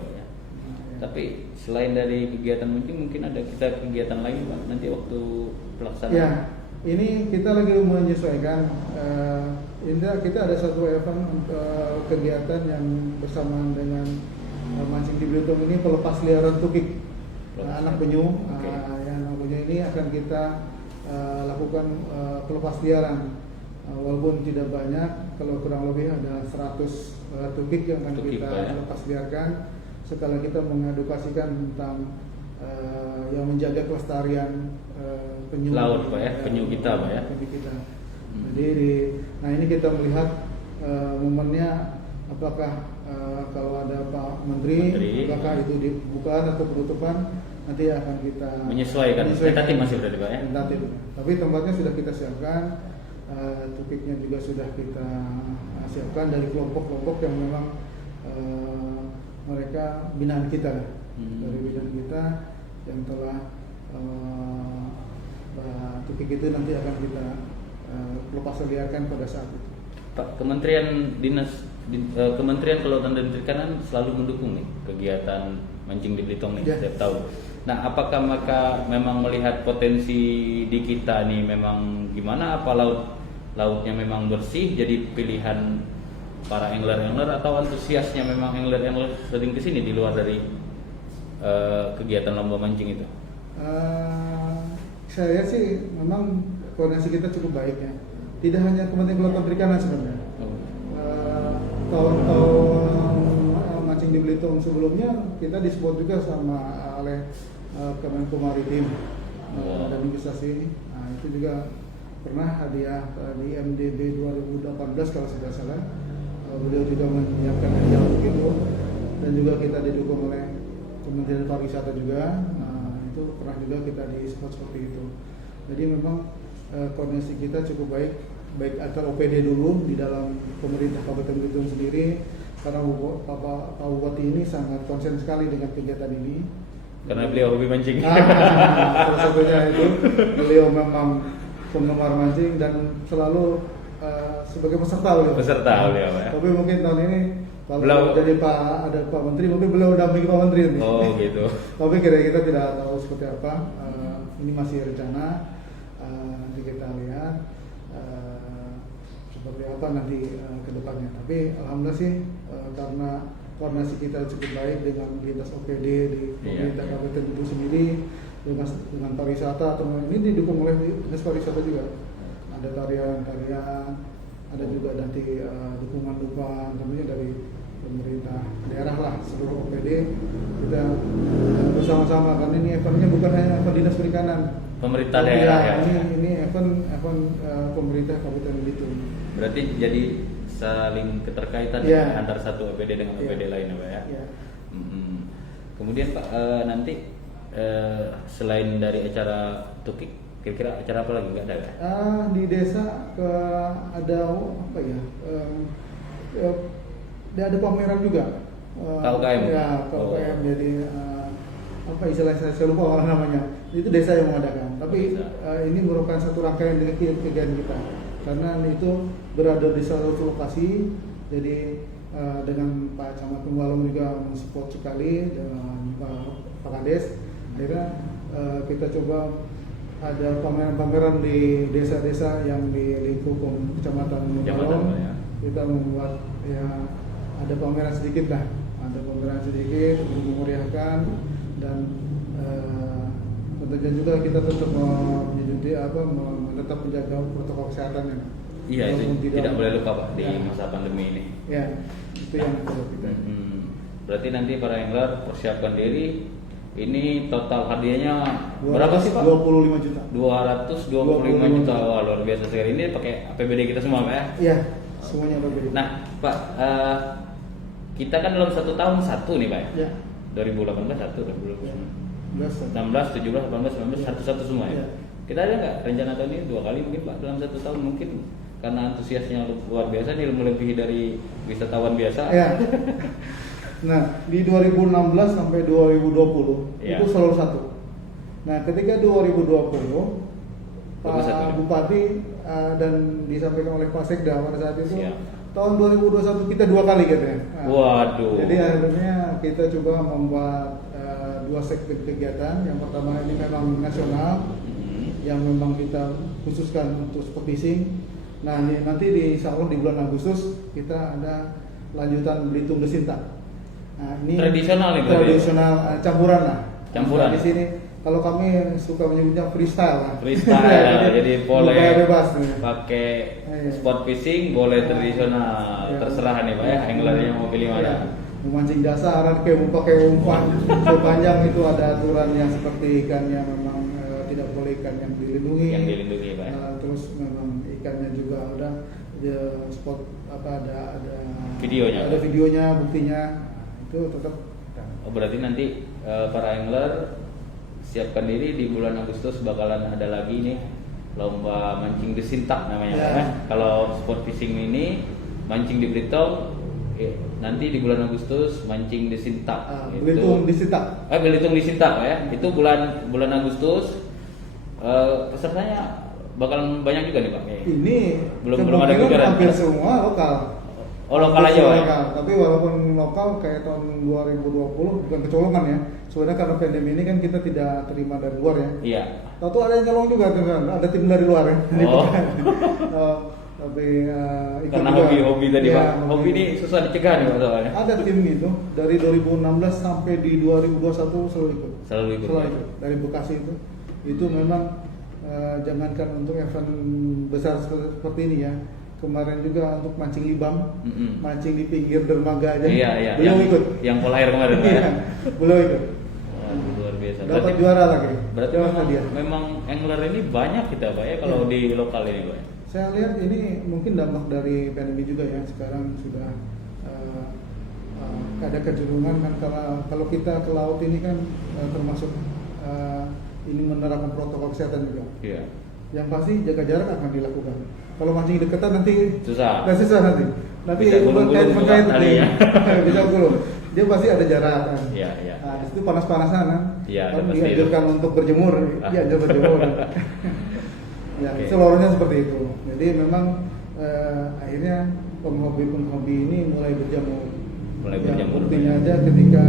Tapi selain dari kegiatan mungkin ada kegiatan lain Pak nanti waktu pelaksanaan. Ya, ini kita lagi menyesuaikan. Kita ada satu event kegiatan yang bersamaan dengan mancing di Belitung ini, pelepas liaran tukik anak penyu. Yang anak penyu ini akan kita lakukan pelepas liaran. Walaupun tidak banyak, kalau kurang lebih ada 100 tukik yang akan Tukik, kita Pak, ya? lepas liarkan. Sekali kita mengedukasikan tentang yang menjaga kelestarian penyu Laut, Pak, ya? Penyu kita, Pak, ya? penyu kita. Jadi nah ini kita melihat momennya, apakah kalau ada Pak Menteri, apakah itu dibuka atau penutupan, nanti akan kita menyesuaikan. Tentatif masih berarti, Pak, ya? Tentatif. Tapi tempatnya sudah kita siapkan, tukiknya juga sudah kita siapkan dari kelompok-kelompok yang memang mereka binaan kita, dari binaan kita yang telah tukik itu nanti akan kita lepas liarkan pada saat itu. Pak, Kementerian Kelautan dan Perikanan selalu mendukung nih kegiatan mancing di Belitung nih setiap tahun. Nah, apakah mereka memang melihat potensi di kita nih memang gimana? Apa lautnya memang bersih jadi pilihan para angler atau antusiasnya memang angler sering kesini di luar dari kegiatan lomba mancing itu? Saya sih memang koordinasi kita cukup baik ya. Tidak hanya Kementerian Kelautan Perikanan sebenarnya. Tahun-tahun mancing di Belitung sebelumnya kita disupport juga sama oleh Kemenko Maritim dan investasi ini. Nah, itu juga pernah hadiah di MDB 2018 kalau tidak salah. Beliau juga menyiapkan hadiah untuk itu, dan juga kita didukung oleh Kementerian Pariwisata juga. Itu pernah juga kita di support seperti itu. Jadi memang koordinasi kita cukup baik antar OPD dulu di dalam pemerintah Kabupaten Belitung sendiri, karena Pak Bupati ini sangat konsen sekali dengan kegiatan ini. Karena beliau hobi mancing. Salah satunya itu beliau memang penggemar mancing dan selalu sebagai peserta beliau. Ya. Tapi mungkin tahun ini kalau Belum. jadi ada Pak Menteri, mungkin beliau dampingi Pak Menteri ini. Oh gitu. Tapi kita tidak tahu seperti apa. Ini masih rencana. Nanti kita lihat seperti apa nanti ke depannya. Tapi alhamdulillah sih karena koordinasi kita cukup baik dengan lintas OPD di pemerintah Kabupaten Belitung sendiri, dengan pariwisata, atau ini didukung oleh dinas pariwisata juga. Ada tarian-tarian, ada juga nanti dukungan tentunya dari pemerintah daerah lah, seluruh OPD kita bersama-sama, karena ini eventnya bukan hanya event dinas perikanan, Pemerintah daerah ya. Ini event pemerintah Kabupaten Belitung. Berarti jadi saling keterkaitan antara satu OPD dengan OPD lain, Pak ya. Kemudian Pak, nanti selain dari acara tukik, kira-kira acara apa lagi nggak ada ya? Di desa ada apa ya? Ada pameran juga. KUKM. Ya, KUKM. Jadi apa istilahnya, saya lupa orang namanya. Itu desa yang mengadakan. Tapi ini merupakan satu rangkaian dari kegiatan kita. Karena itu berada di satu lokasi. Jadi dengan Pak Camat Pembalong juga mensupport sekali, dengan Pak Kades. Akhirnya kita coba ada pameran-pameran di desa-desa yang di lingkup kecamatan Pembalong. Ya. Kita membuat ada pameran sedikit lah, ada pameran sedikit untuk memeriahkan, dan tentunya juga kita tetap tetap menjaga protokol kesehatan ya. Iya, itu tidak boleh lupa Pak di masa pandemi ini. Ya, itu yang perlu kita. Berarti nanti para angler persiapkan diri. Ini total hadiahnya berapa sih Pak? 25 juta. 225 juta. Wah, luar biasa sekali. Ini pakai APBD kita semua Pak ya? Iya, semuanya APBD. Nah Pak, kita kan dalam 1 tahun satu nih Pak ya? 2018 satu, 2019, 16, 17, 18, 19 satu semua ya? Kita ada nggak rencana tahun ini 2 kali mungkin Pak dalam 1 tahun, mungkin karena antusiasnya luar biasa nih, melebihi dari wisatawan biasa. Ya. Nah, di 2016 sampai 2020 itu selalu satu. Nah, ketika 2020 Pak Bupati dan disampaikan oleh Pak Sekda pada saat itu, tahun 2021 kita 2 kali katanya. Nah, waduh. Jadi akhirnya kita coba membuat 2 segmen kegiatan. Yang pertama ini memang nasional, yang memang kita khususkan untuk sport fishing. Nah, nanti insya Allah di bulan Agustus kita ada lanjutan Belitung Desinta. Nah, ini tradisional nih, tradisional campuran lah. Campuran. Di sini kalau kami suka menyebutnya freestyle kan. Freestyle, jadi boleh bebas nih. pakai Iya. sport fishing, boleh tradisional, Iya. terserah nih Pak ya, anglernya mau pilih mana. Iya. Memancing dasar, kayak mau pakai umpan sepanjang itu ada aturan yang seperti ikan yang memang tidak boleh ikan yang dilindungi. Yang dilindungi Pak ya. Terus memang ikannya juga ada spot apa ada Videonya, ada Pak? videonya, buktinya itu tetap. Oh, berarti nanti para angler siapkan diri di bulan Agustus bakalan ada lagi nih lomba mancing desintak namanya Ya. Pak ya. Kalau sport fishing ini mancing di Belitung, nanti di bulan Agustus mancing desintak. Belitung disita. Belitung disintak Pak ya. Itu bulan Agustus. Pesertanya bakalan banyak juga nih Pak. Ini Belum ada kemungkinan gambaran. hampir semua lokal. Oh, lokal aja Pak ya? Lokal. Tapi walaupun lokal kayak tahun 2020 bukan kecolongan ya. Sebenarnya karena pandemi ini kan kita tidak terima dari luar ya. Iya. Tahu ada yang nyolong juga tuh kan, ada tim dari luar ya. Oh. Tapi ikut Karena juga. hobi tadi Iya, Pak. Hobi ini susah dicegah nih Pak soalnya. Ada tim itu dari 2016 sampai di 2021 selalu ikut. Selalu ikut, ya? Dari Bekasi itu memang jangankan untuk event besar seperti ini ya. Kemarin juga untuk mancing libam, Mm-mm. mancing di pinggir dermaga aja. Iya. Belum ikut. Yang polair kemarin Pak ya. Iya, belum ikut. Wah, luar biasa. Dapat juara lagi. Berarti Dapat memang, hadiah. memang angler ini banyak kita Pak ya kalau Iya. di lokal ini Pak. Saya lihat ini mungkin dampak dari pandemi juga ya. Sekarang sudah ada kecenderungan kan kalau kita ke laut ini kan termasuk ini menerapkan protokol kesehatan juga. Iya. Yang pasti jaga jarak akan dilakukan. Kalau mancing deketan nanti Susah. nggak susah nanti. Nanti Bisa gulung-gulung berkait tali ya. bisa gulung. Dia pasti ada jarak kan. Iya, iya. Nah, di situ panas-panasan kan. Iya, Kan ada pasti dianjurkan untuk berjemur, Ah. dianjur berjemur. Ya, Oke. seluruhnya seperti itu. Jadi memang akhirnya penghobi ini mulai berjemur. Mulai Ya, berjemur. buktinya aja ketika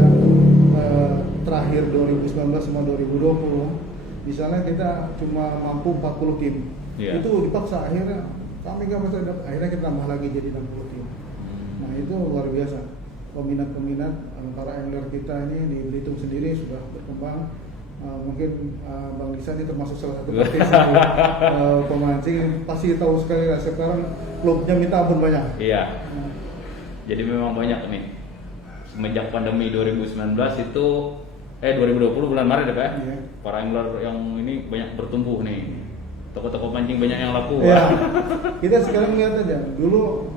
terakhir 2019 sama 2020, misalnya kita cuma mampu 40 tim. Iya. Itu dipaksa akhirnya kami nggak bisa akhirnya kita tambah lagi jadi 60 tim. Nah itu luar biasa. Peminat-peminat para angler kita ini di Belitung sendiri sudah berkembang. Mungkin Bang Lisa ini termasuk salah satu praktisi pemancing. Pasti tahu sekali lah sekarang klubnya minta ampun banyak. Iya. Jadi memang banyak nih. Semenjak pandemi 2019 itu 2020 bulan Maret ya Pak. Iya. Para angler yang ini banyak bertumbuh nih. Toko-toko mancing banyak yang laku. Ya, kita sekarang lihat aja. Dulu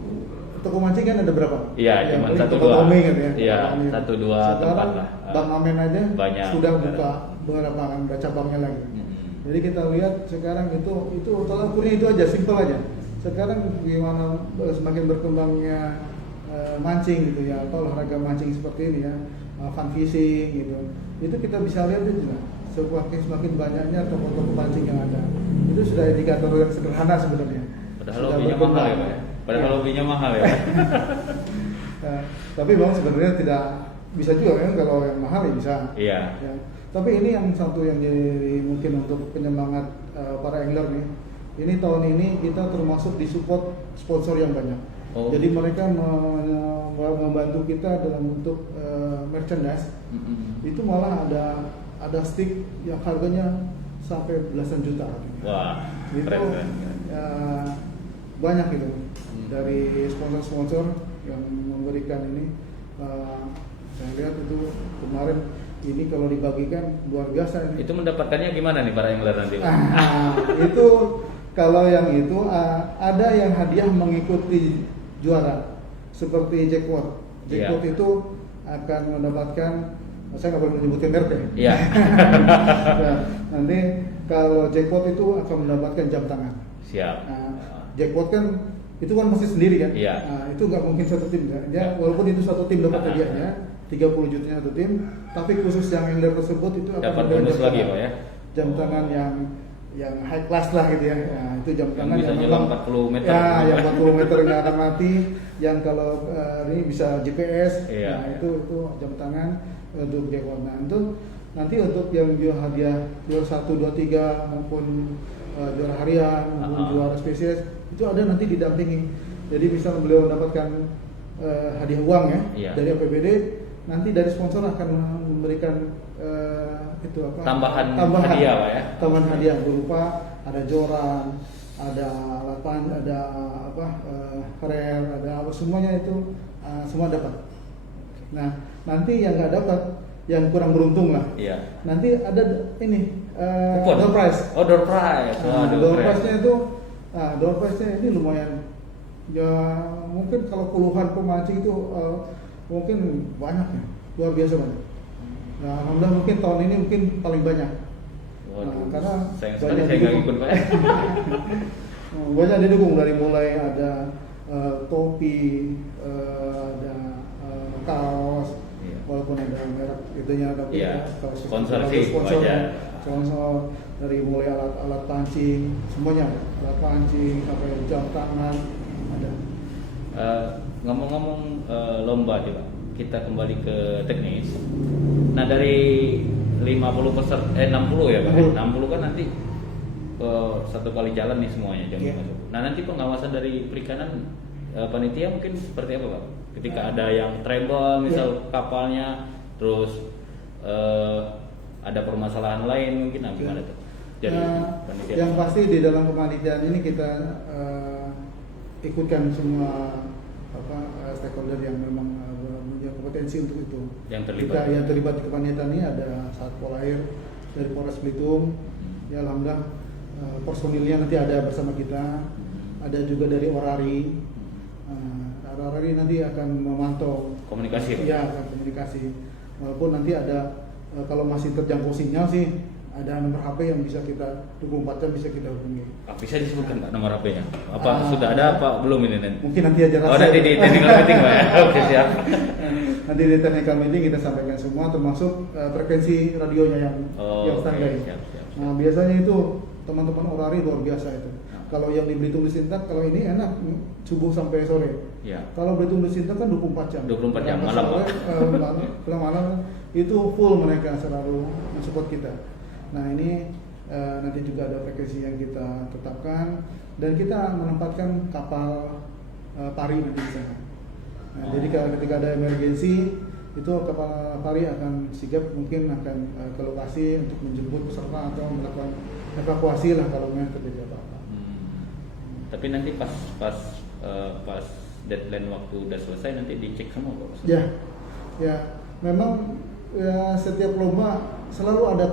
toko mancing kan ada berapa? Iya, cuma paling satu toko dua. Tommy kan ya. Iya, Toko Tommy. satu dua Sekarang tempat lah. Bang Amen aja Banyak. sudah buka beberapa kan, ada cabangnya lagi. Jadi kita lihat sekarang itu tolak ukurnya itu aja, simpel aja. Sekarang gimana semakin berkembangnya mancing gitu ya, atau olahraga mancing seperti ini ya, fun fishing gitu. Itu kita bisa lihat juga semakin banyaknya toko-toko mancing yang ada. Itu sudah indikator yang sederhana sebenarnya. Padahal Sudah hobinya berkembang. mahal ya Pak ya. Padahal hobinya mahal ya. Tapi bang sebenarnya tidak bisa juga kan kalau yang mahal ya bisa. Iya. Ya. Tapi ini yang satu yang jadi mungkin untuk penyemangat para angler nih. Ini tahun ini kita termasuk disupport sponsor yang banyak. Oh. Jadi mereka membantu kita dalam bentuk merchandise. Itu malah ada stick yang harganya sampai belasan juta. Wah, Itu keren. banyak itu dari sponsor-sponsor yang memberikan ini. Saya lihat itu kemarin ini kalau dibagikan luar biasa ini. Itu mendapatkannya gimana nih para angler nanti? Itu kalau yang itu ada yang hadiah mengikuti juara seperti jackpot. Jackpot Iya. itu akan mendapatkan, saya nggak boleh menyebutkan merek ya. Iya. Nah, nanti kalau jackpot itu akan mendapatkan jam tangan. Siap. Nah, jackpot kan itu kan masih sendiri kan. Iya. Nah, itu nggak mungkin satu tim ya. Dia walaupun itu satu tim dapat hadiahnya 30 jutanya satu tim, tapi khusus yang angler tersebut itu akan Dapat ada bonus jam lagi tangan. Pak ya. Jam tangan yang high class lah gitu ya. Nah, itu jam Yang tangan bisa yang nyelam memang- 40 meter. Ya, yang 40 meter nggak akan mati, yang kalau ini bisa GPS. Iya. Nah, itu jam tangan untuk jackpot. Nah, itu nanti untuk yang juara hadiah juara 1, 2, 3 maupun juara harian maupun juara spesies itu ada nanti didampingi. Jadi misal beliau mendapatkan hadiah uang ya Iya. dari APBD, nanti dari sponsor akan memberikan itu apa? Tambahan hadiah, Pak ya. Tambahan hadiah berupa ada joran, ada lapan, ada apa? Rare, ada apa semuanya itu semua dapat. Nah, nanti yang nggak dapat, yang kurang beruntung lah. Iya. Nanti ada ini Kupon. door prize. Oh, door prize. Nah, door prize-nya itu, door prize-nya ini lumayan. Ya mungkin kalau puluhan pemancing itu mungkin banyak ya, luar biasa banyak. Nah, alhamdulillah mungkin tahun ini mungkin paling banyak. Waduh, Karena sayang sekali saya nggak ikut, Pak. Banyak didukung dari mulai ada topi, ada kaos, Iya. walaupun ada merek itunya tapi Iya, kaos sponsor sih, sponsor, wajar. sponsor dari mulai alat pancing semuanya, alat pancing sampai jam tangan ada. Ngomong-ngomong lomba nih, Pak, kita kembali ke teknis. Nah, dari 60 ya, Pak. 60 kan nanti satu kali jalan nih semuanya jam Iya. masuk. Nah, nanti pengawasan dari perikanan panitia mungkin seperti apa, Pak? Ketika ada yang trouble misal kapalnya, terus ada permasalahan lain mungkin, nah gimana tuh? Jadi panitia yang pasti di dalam kepanitiaan ini kita ikutkan semua stakeholder yang memang punya kompetensi untuk itu. Yang terlibat. Yang terlibat di kepanitiaan ini ada Satpol Air dari Polres Belitung. Ya alhamdulillah personilnya nanti ada bersama kita. Ada juga dari Orari. Orari nanti akan memantau komunikasi. Iya, akan komunikasi. Walaupun nanti ada kalau masih terjangkau sinyal sih ada nomor HP yang bisa kita 24 jam bisa kita hubungi. Bisa disebutkan Pak nomor HP-nya? Apa sudah ada apa belum ini nanti? Mungkin nanti aja Oh, nanti di technical meeting, Pak ya. Oke, siap. Nanti di technical meeting kita sampaikan semua termasuk frekuensi radionya yang standar. Siap. Nah, biasanya itu teman-teman Orari luar biasa itu. Kalau yang di Belitung Disintak, kalau ini enak subuh sampai sore. Ya. Kalau Belitung Disintak kan 24 jam. 24 jam Kalau malam, sore, Pak. malam itu full mereka selalu mensupport kita. Nah ini nanti juga ada frekuensi yang kita tetapkan dan kita menempatkan kapal pari nanti di sana. Nah, jadi ketika ada emergensi itu kapal pari akan sigap mungkin akan ke lokasi untuk menjemput peserta atau melakukan evakuasi lah kalau memang terjadi apa-apa. Tapi nanti pas deadline waktu udah selesai nanti dicek semua, Pak. Ya, memang ya, setiap lomba selalu ada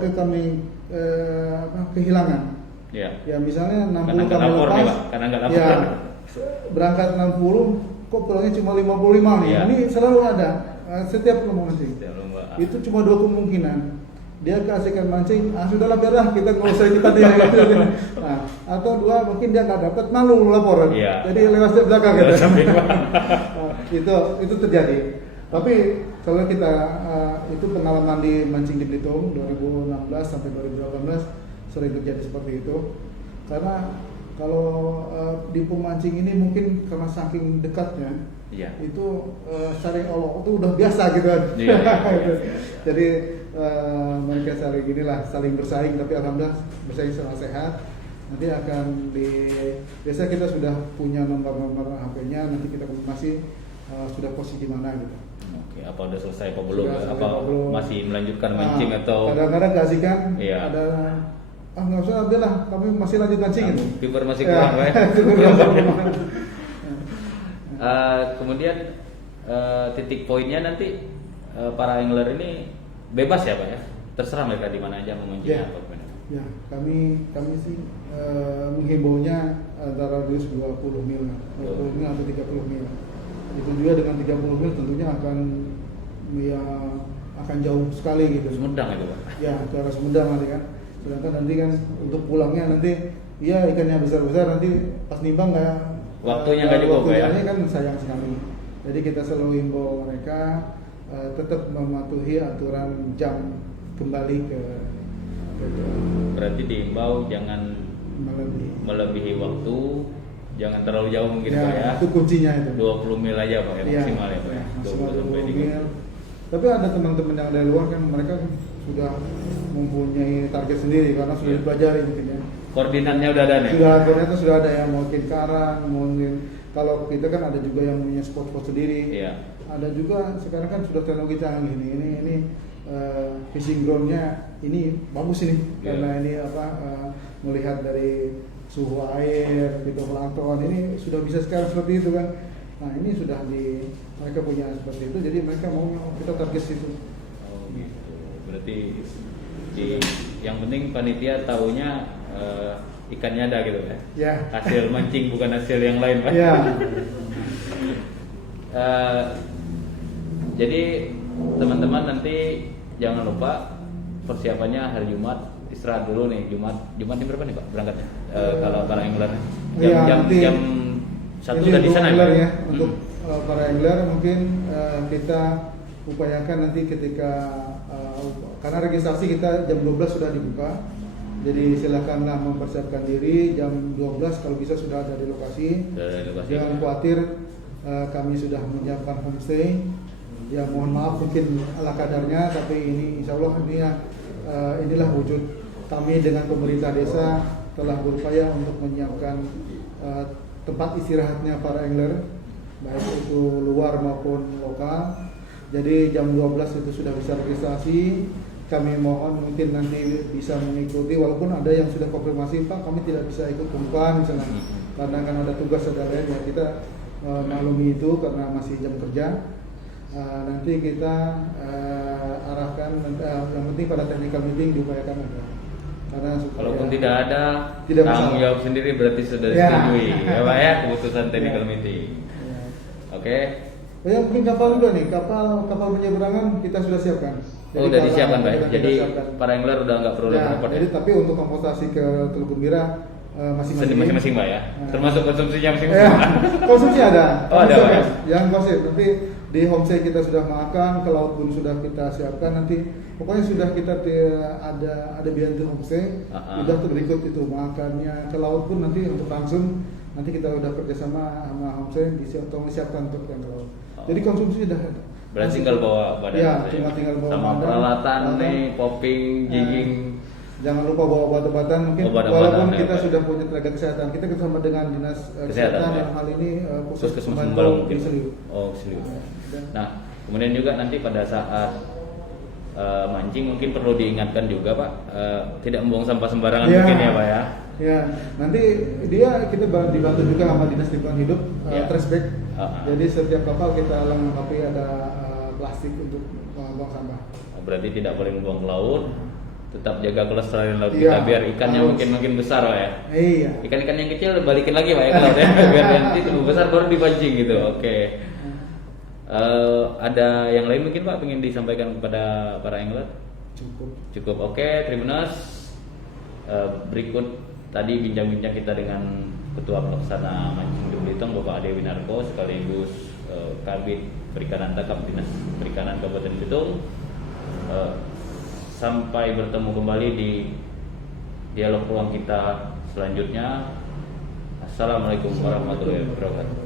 kehilangan. Ya. Ya misalnya 60 Karena nggak kami lapor nih, lepas, Pak. Karena nggak lapor. ya, berangkat 60, kok pulangnya cuma 55 nih. Ya. Ini selalu ada setiap lomba mancing. Setiap lomba. Itu cuma dua kemungkinan. Dia kasihkan mancing, sudahlah biarlah kita nggak usah ikutan dia. Nah, atau dua mungkin dia nggak dapat malu lapor. Iya. Jadi lewat di belakang gitu. Nah, itu terjadi. Tapi kalau kita itu pengalaman di mancing di Belitung 2016 sampai 2018 sering terjadi seperti itu. Karena kalau di pemancing ini mungkin karena saking dekatnya, Iya. itu saling olok itu udah biasa gitu kan. Iya. Jadi mereka saling bersaing, tapi alhamdulillah bersaing secara sehat. Nanti akan biasa kita sudah punya nomor HP-nya, nanti kita konfirmasi sudah posisi di mana gitu. Oke, apa udah selesai apa belum? Sudah selesai Apa apa belum? masih melanjutkan mancing atau kadang-kadang kasihkan Iya. ada nggak usah biarlah kami masih lanjut mancing gitu. Fiber masih kurang, Pak. Kemudian titik poinnya nanti para angler ini bebas ya, Pak ya? Terserah mereka di mana aja mau mancing Ya. apa gimana. Ya, kami sih menghimbaunya antara 20 mil, 20 mil atau 30 mil. Itu juga dengan 30 mil tentunya akan jauh sekali gitu. Sumedang itu, Pak. Ya, ke arah Sumedang nanti kan. Sedangkan nanti kan untuk pulangnya nanti ikannya besar-besar nanti pas nimbang Waktunya nggak cukup, Pak ya? waktunya kan sayang sekali. Jadi kita selalu himbau mereka tetap mematuhi aturan jam kembali ke Berarti diimbau jangan melebihi waktu, jangan terlalu jauh mungkin, Pak ya. Itu kuncinya itu. 20 mil aja, Pak ya, maksimal ya, Pak ya. Maksimal 20 sampai 20 mil. Tapi ada teman-teman yang dari luar kan mereka sudah mempunyai target sendiri karena sudah Iya. dipelajari mungkin ya. Koordinatnya udah ada nih. Ternyata sudah ada yang mungkin karang, mungkin kalau kita kan ada juga yang punya spot-spot sendiri. Iya. ada juga sekarang kan sudah teknologi canggih nih. Ini fishing groundnya ini bagus ini karena ini melihat dari suhu air, fitoplankton ini sudah bisa sekarang seperti itu kan. Nah ini sudah mereka punya seperti itu, jadi mereka mau kita target situ. Oh gitu. Berarti yang penting panitia tahunya ikannya ada gitu ya? Ya. Hasil mancing bukan hasil yang lain Pak? Ya. Jadi teman-teman nanti jangan lupa persiapannya hari Jumat, istirahat dulu nih. Jumat ini berapa nih Pak berangkatnya? Kalau para angler jam 1 udah di sana ya. Untuk para angler mungkin kita upayakan nanti ketika karena registrasi kita jam 12 sudah dibuka. Jadi silakanlah mempersiapkan diri jam 12 kalau bisa sudah ada di lokasi. Jangan khawatir, kami sudah menyiapkan homestay. Ya mohon maaf mungkin ala kadarnya, tapi ini insya Allah inilah wujud kami dengan pemerintah desa telah berupaya untuk menyiapkan tempat istirahatnya para angler, baik itu luar maupun lokal. Jadi jam 12 itu sudah bisa registrasi. Kami mohon mungkin nanti bisa mengikuti, walaupun ada yang sudah konfirmasi Pak kami tidak bisa ikut umpan misalnya, karena kan ada tugas ada lain ya, kita maklumi itu karena masih jam kerja. Nanti kita arahkan, yang penting pada technical meeting diupayakan ada. Karena kalaupun tidak ada, tidak tanggung jawab sendiri berarti sudah disetujui ya Pak ya, keputusan technical meeting. Ya. Oke. Ya mungkin kapal juga nih, kapal penyeberangan kita sudah siapkan. Oh udah disiapkan Pak. Jadi siapkan. para angler udah nggak perlu repot Jadi ya. tapi untuk kompensasi ke Teluk Gembira masing-masing Pak ya. Termasuk konsumsinya masing-masing. Ya, konsumsi ada. Oh ada Pak ya. Yang konsep nanti di homestay kita sudah makan, ke laut pun sudah kita siapkan nanti. Pokoknya sudah kita ada biaya untuk homestay. Udah berikut itu makannya, ke laut pun nanti untuk langsung nanti kita udah kerjasama sama homestay disiapkan untuk yang ke laut. Jadi konsumsi sudah ada. Berarti tinggal bawa badan ya, cuma tinggal bawa sama badan, peralatan nih, popping, jigging. Jangan lupa bawa obat-obatan mungkin, walaupun kita sudah punya tenaga kesehatan, kita bersama dengan dinas kesehatan yang hal ini Puskesmas Membalang mungkin. Seliu. Oh Seliu. Nah kemudian juga nanti pada saat mancing mungkin perlu diingatkan juga Pak, tidak membuang sampah sembarangan mungkin ya Pak ya. Ya, nanti kita dibantu juga sama dinas lingkungan hidup trash bag. Jadi setiap kapal kita lengkapi ada plastik untuk membuang sampah. Berarti tidak boleh membuang ke laut, tetap jaga kelestarian laut kita biar ikannya makin besar Pak ya. Iya. Ikan-ikan yang kecil balikin lagi Pak ya ke laut ya, biar nanti tumbuh besar baru dipancing gitu. Oke. Ada yang lain mungkin Pak pengen disampaikan kepada para angler? Cukup. Oke, Tribuners. Berikut tadi bincang-bincang kita dengan Ketua Pelaksana Mancing di Belitung Bapak Ade Winarko sekaligus Kabid Perikanan Takap Dinas Perikanan Kabupaten Belitung. Sampai bertemu kembali di dialog ruang kita selanjutnya. Assalamualaikum warahmatullahi wabarakatuh.